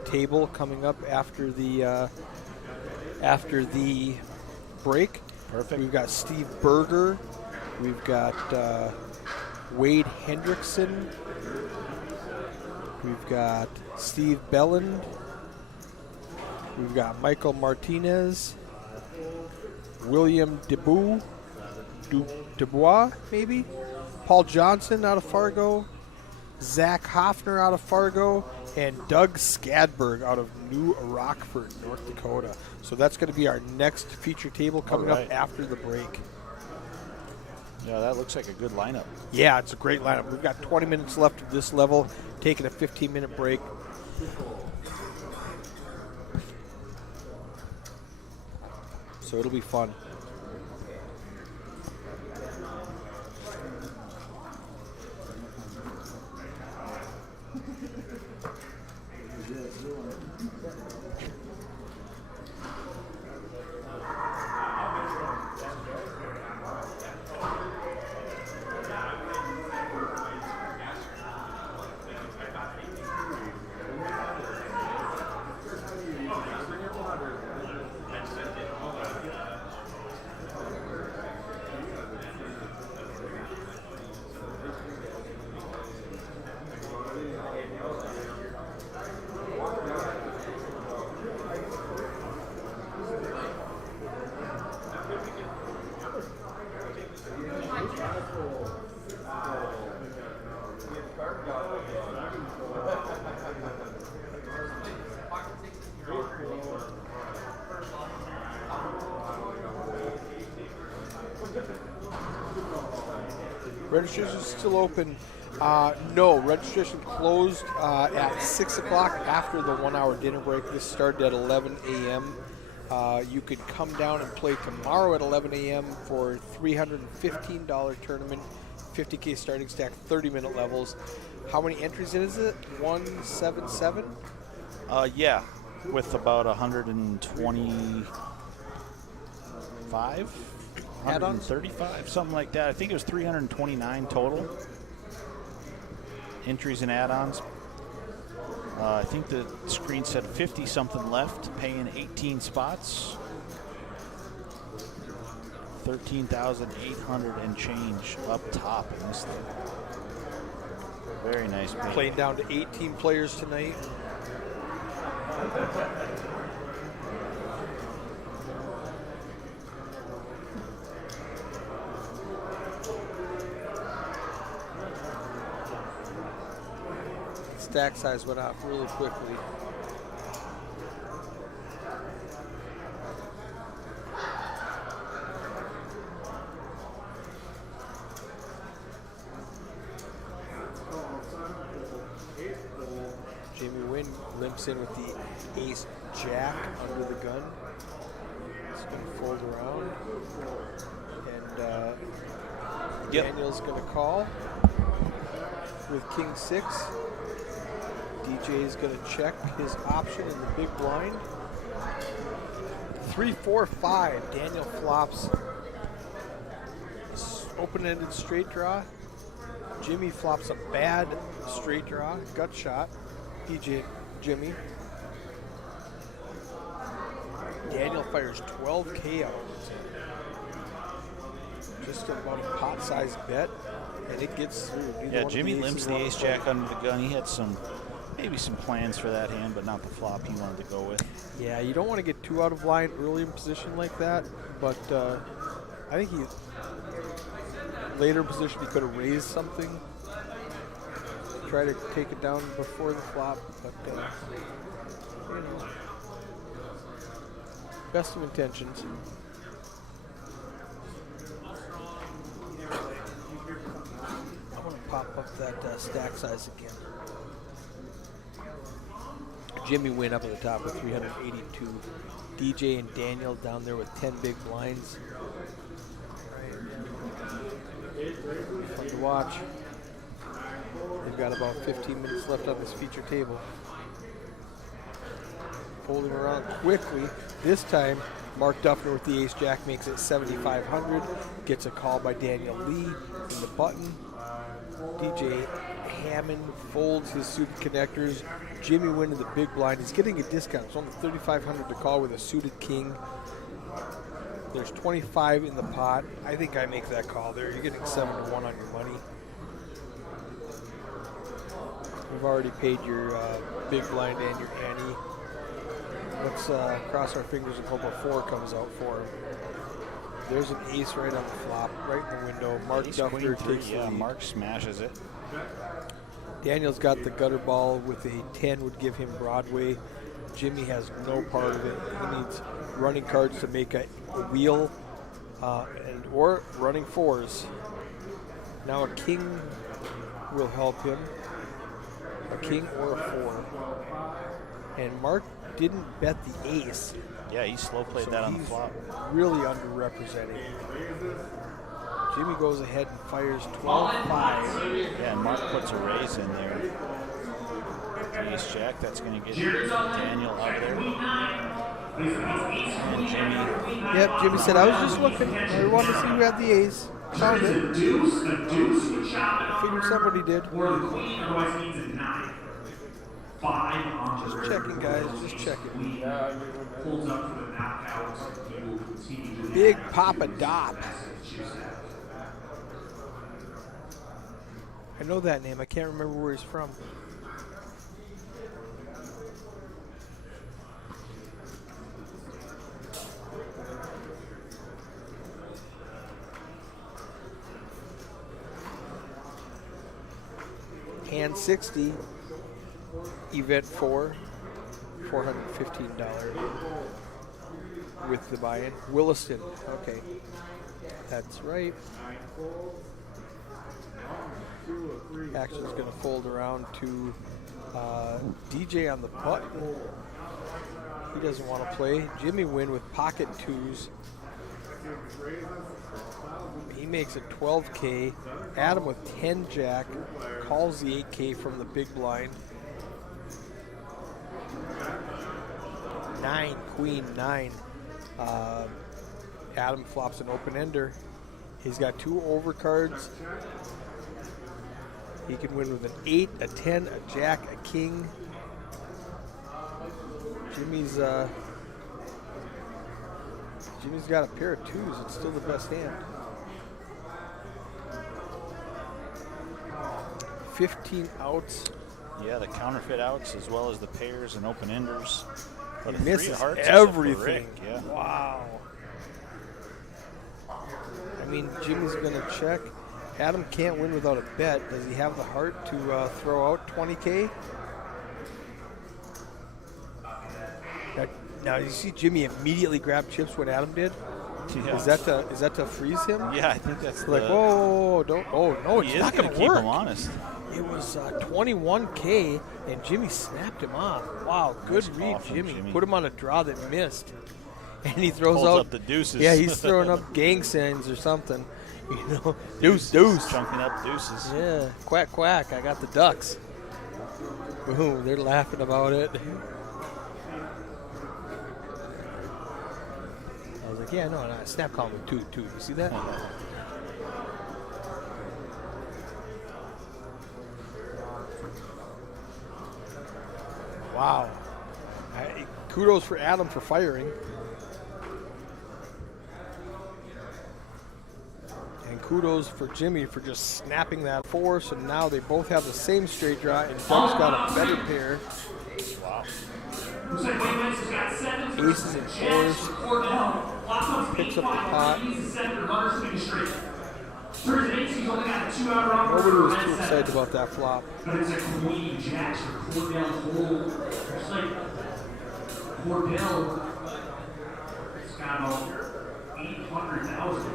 table coming up after the break. Perfect. We've got Steve Berger. We've got Wade Hendrickson. We've got Steve Belland. We've got Michael Martinez. William Dubois, maybe. Paul Johnson out of Fargo. Zach Hoffner out of Fargo, and Doug Skadberg out of New Rockford, North Dakota. So that's going to be our next feature table coming All right. up after the break. Yeah, that looks like a good lineup. Yeah, it's a great lineup. We've got 20 minutes left of this level, taking a 15-minute break. So it'll be fun. Registration is still open. No, registration closed at 6 o'clock after the 1 hour dinner break. This started at 11 a.m. You could come down and play tomorrow at 11 a.m. for $315 tournament, 50K starting stack, 30-minute levels. How many entries is it? 177? Yeah, with about 125, Add-ons? 135, something like that. I think it was 329 total entries and add-ons. I think the screen said 50 something left, paying 18 spots. 13,800 and change up top in this thing. Very nice paint. Playing down to 18 players tonight. Stack size went up really quickly. Jamie Wynn limps in with the ace jack under the gun. It's going to fold around. And Daniel's going to call with king 6. DJ is going to check his option in the big blind. 3-4-5. Daniel flops open-ended straight draw. Jimmy flops a bad straight draw, gut shot. DJ Jimmy. Daniel fires 12K out. Just about a pot-sized bet, and it gets through. Yeah, Jimmy limps the ace jack under the gun. He had maybe some plans for that hand, but not the flop he wanted to go with. Yeah, you don't want to get too out of line early in position like that, but I think he later in position he could have raised something, try to take it down before the flop, but you know, best of intentions. I'm going to pop up that stack size again. Jimmy Wynn up at the top with 382. DJ and Daniel down there with 10 big blinds. Fun to watch. We've got about 15 minutes left on this feature table. Folding around quickly. This time, Mark Duffner with the ace-jack makes it 7,500. Gets a call by Daniel Lee in the button. DJ Hammond folds his suited connectors. Jimmy Wynn to the big blind. He's getting a discount. It's only 3,500 to call with a suited king. There's 25 in the pot. I think I make that call there. You're getting 7-1 on your money. We've already paid your big blind and your ante. Let's cross our fingers and hope a 4 comes out for him. There's an ace right on the flop, right in the window. Mark Ace, Duffner queen, 3, takes the yeah, lead. Mark smashes it. Daniel's got the gutter ball with a 10 would give him Broadway. Jimmy has no part of it. He needs running cards to make a wheel or running 4s. Now a king will help him. A king or a 4. And Mark didn't bet the ace. Yeah, he slow played that on the flop. Really underrepresented. Jimmy goes ahead and fires 12-5. Yeah, and Mark puts a raise in there. Ace jack, that's going to get Daniel out of there. And Jimmy. Yep, Jimmy said, I was just looking. I wanted to see who had the ace. Found it. Figured somebody did. Just checking, guys. Just checking. Big Papa Dop. I know that name. I can't remember where he's from. Hand 60, event 4, $415 with the buy-in. Williston, okay, that's right. Action's going to fold around to DJ on the putt. He doesn't want to play. Jimmy win with pocket 2s. He makes it 12K. Adam with 10 jack calls the 8K from the big blind. 9 queen 9. Adam flops an open ender. He's got 2 overcards. He can win with an 8, a 10, a jack, a king. Jimmy's got a pair of 2s. It's still the best hand. 15 outs. Yeah, the counterfeit outs as well as the pairs and open enders. But He misses hearts everything. Yeah. Wow. I mean, Jimmy's going to check. Adam can't win without a bet. Does he have the heart to throw out 20K? Now, you see Jimmy immediately grab chips when Adam did? Yeah. Is that to freeze him? Yeah, I think that's Like, whoa, don't. Oh, no, it's not going to keep work. him honest. It was 21K, and Jimmy snapped him off. Wow, good Nice read, call from Jimmy. Jimmy. Put him on a draw that missed. And he throws Holds out up the deuces. Yeah, he's throwing up gang signs or something. You know, deuce. Chunking up deuces. Yeah, quack, quack. I got the ducks. Boom, they're laughing about it. I was like, yeah, no, snap call with 2. You see that? Wow. Kudos for Adam for firing. And kudos for Jimmy for just snapping that 4. So now they both have the same straight draw, and Doug's got a better pair. Wow. Aces and 4s. Picks up the pot. Nobody was too excited about that flop. But it's a queen jack, so Cordell just like Cordell, it's got about 800,000.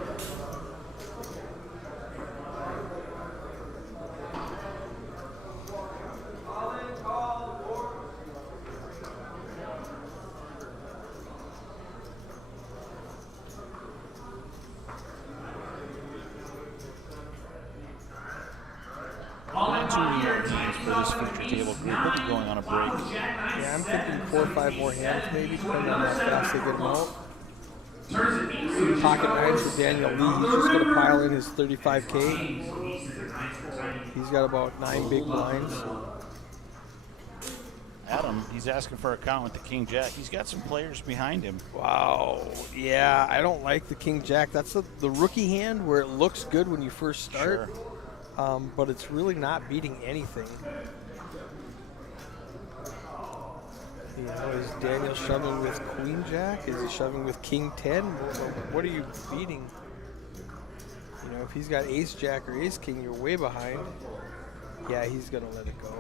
For this feature table group, we'll be going on a break. Yeah, I'm thinking 4 or 5 more hands maybe, depending on how fast they get them out. Pocket 9 for Daniel Lee. He's just going to pile in his 35K. He's got about 9 big blinds. Adam, he's asking for a count with the King Jack. He's got some players behind him. Wow. Yeah, I don't like the King Jack. That's the rookie hand where it looks good when you first start. Sure. But it's really not beating anything. You know, is Daniel shoving with Queen Jack? Is he shoving with King 10? What are you beating? You know, if he's got Ace Jack or Ace King, you're way behind. Yeah, he's going to let it go.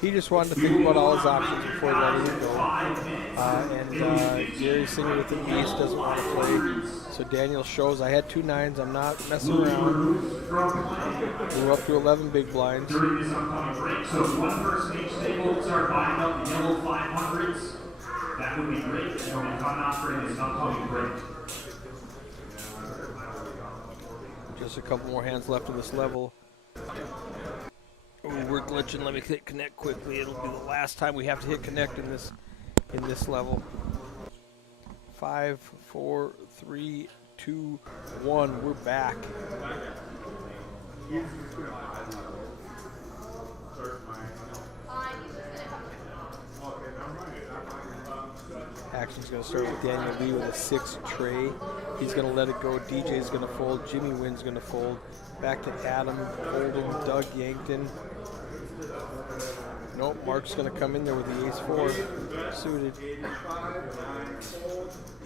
He just wanted to think about all his options before letting it go. Gary Singer with the ace doesn't want to play. So Daniel shows, I had 2 9s. I'm not messing around. We're up to 11 big blinds. During this upcoming break, so if one person each table will start buying up the yellow 500s, that would be great. And we'll be coming off during this upcoming break. Just a couple more hands left of this level. Ooh, we're glitching. Let me hit connect quickly. It'll be the last time we have to hit connect in this level. 5, 4, 3, 2, 1. We're back. Action's going to start with Daniel Lee with a 6 tray. He's going to let it go. DJ's going to fold. Jimmy Wynn's going to fold. Back to Adam, Holden, Doug Yankton. Nope, Mark's going to come in there with the ace-4 suited.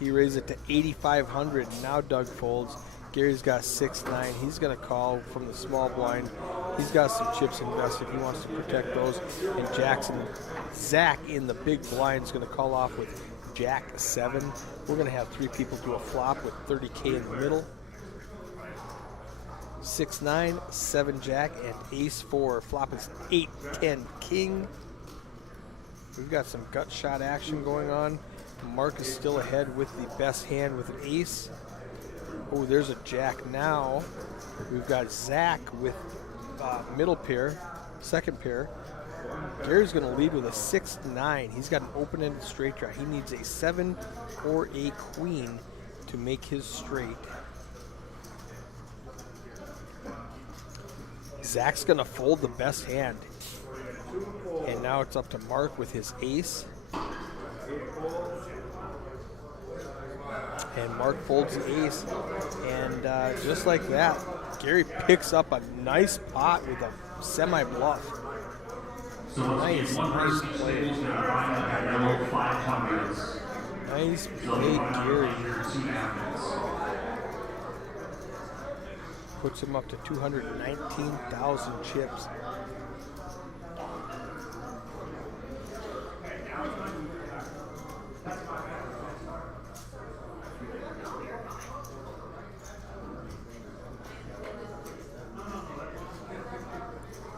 He raised it to 8,500. Now Doug folds. Gary's got 6-9. He's going to call from the small blind. He's got some chips invested. He wants to protect those. And Zach in the big blind is going to call off with Jack 7. We're going to have 3 people do a flop with 30K in the middle. 6-9, 7 Jack, and ace-4. Flop is 8-10 King. We've got some gut shot action going on. Mark is still ahead with the best hand with an ace. Oh, there's a Jack now. We've got Zach with middle pair, second pair. Gary's going to lead with a 6-9. He's got an open-ended straight draw. He needs a 7 or a queen to make his straight. Zach's going to fold the best hand. And now it's up to Mark with his ace. And Mark folds the ace. And just like that, Gary picks up a nice pot with a semi-bluff. Nice play. Nice play, Gary. Puts him up to 219,000 chips.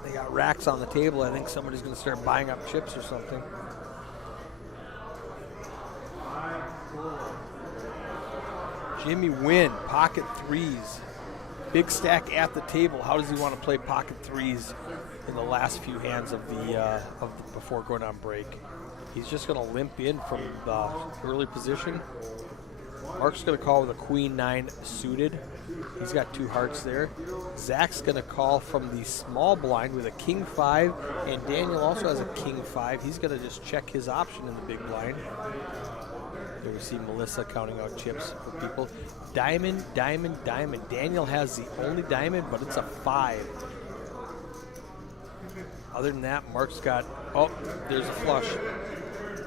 They got racks on the table. I think somebody's going to start buying up chips or something. Jimmy Wynn, pocket 3s. Big stack at the table. How does he want to play pocket 3s in the last few hands of the before going on break? He's just going to limp in from the early position. Mark's going to call with a queen 9 suited. He's got 2 hearts there. Zach's going to call from the small blind with a king 5, and Daniel also has a king 5. He's going to just check his option in the big blind. There we see Melissa counting out chips for people. Diamond, diamond, diamond. Daniel has the only diamond, but it's a 5. Other than that, Mark's got, oh, there's a flush.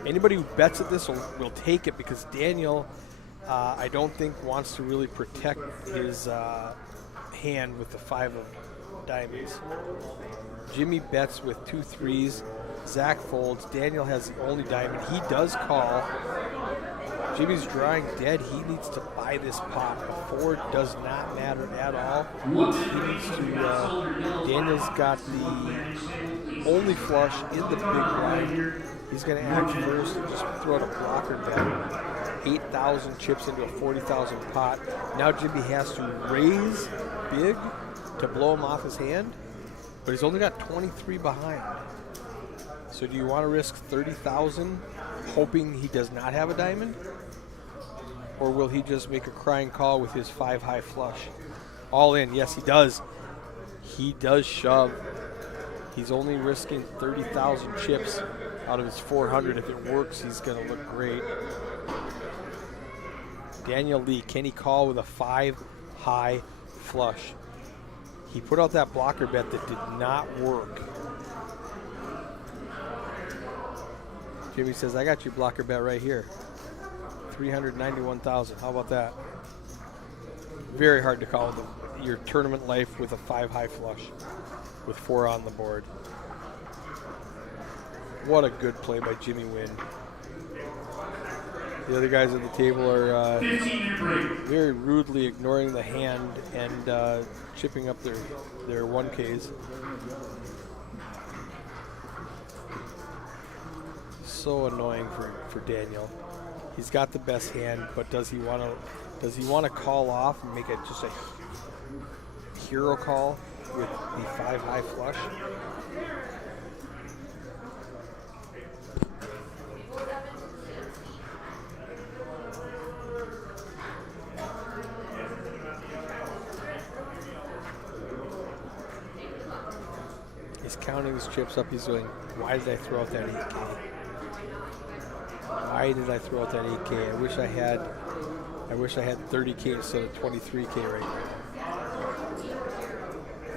Anybody who bets at this will take it because Daniel, I don't think, wants to really protect his hand with the 5 of diamonds. Jimmy bets with 2 3s. Zach folds. Daniel has the only diamond. He does call. Jimmy's drawing dead. He needs to buy this pot. A 4 does not matter at all. He needs to. Daniel's got the only flush in the big blind. He's going to act first and just throw out a blocker bet. 8,000 chips into a 40,000 pot. Now Jimmy has to raise big to blow him off his hand, but he's only got 23 behind. So do you want to risk 30,000 hoping he does not have a diamond? Or will he just make a crying call with his 5 high flush? All in, yes he does. He does shove. He's only risking 30,000 chips out of his 400. If it works, he's going to look great. Daniel Lee, can he call with a 5 high flush? He put out that blocker bet that did not work. Jimmy says, I got your blocker bet right here. 391,000. How about that? Very hard to call your tournament life with a 5 high flush. with 4 on the board. What a good play by Jimmy Wynn. The other guys at the table are 15-minute break. very rudely ignoring the hand and chipping up their 1Ks. So annoying for Daniel. He's got the best hand, but does he want to call off and make it just a hero call with the 5 high flush? He's counting his chips up. He's going, why did I throw out that 8K? Why did I throw out that 8K? I wish I had 30K instead of 23K right now.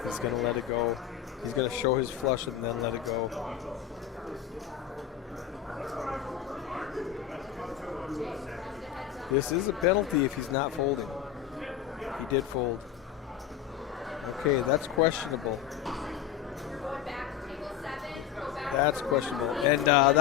He's going to let it go. He's going to show his flush and then let it go. This is a penalty if he's not folding. He did fold. Okay, that's questionable. That's questionable. And that's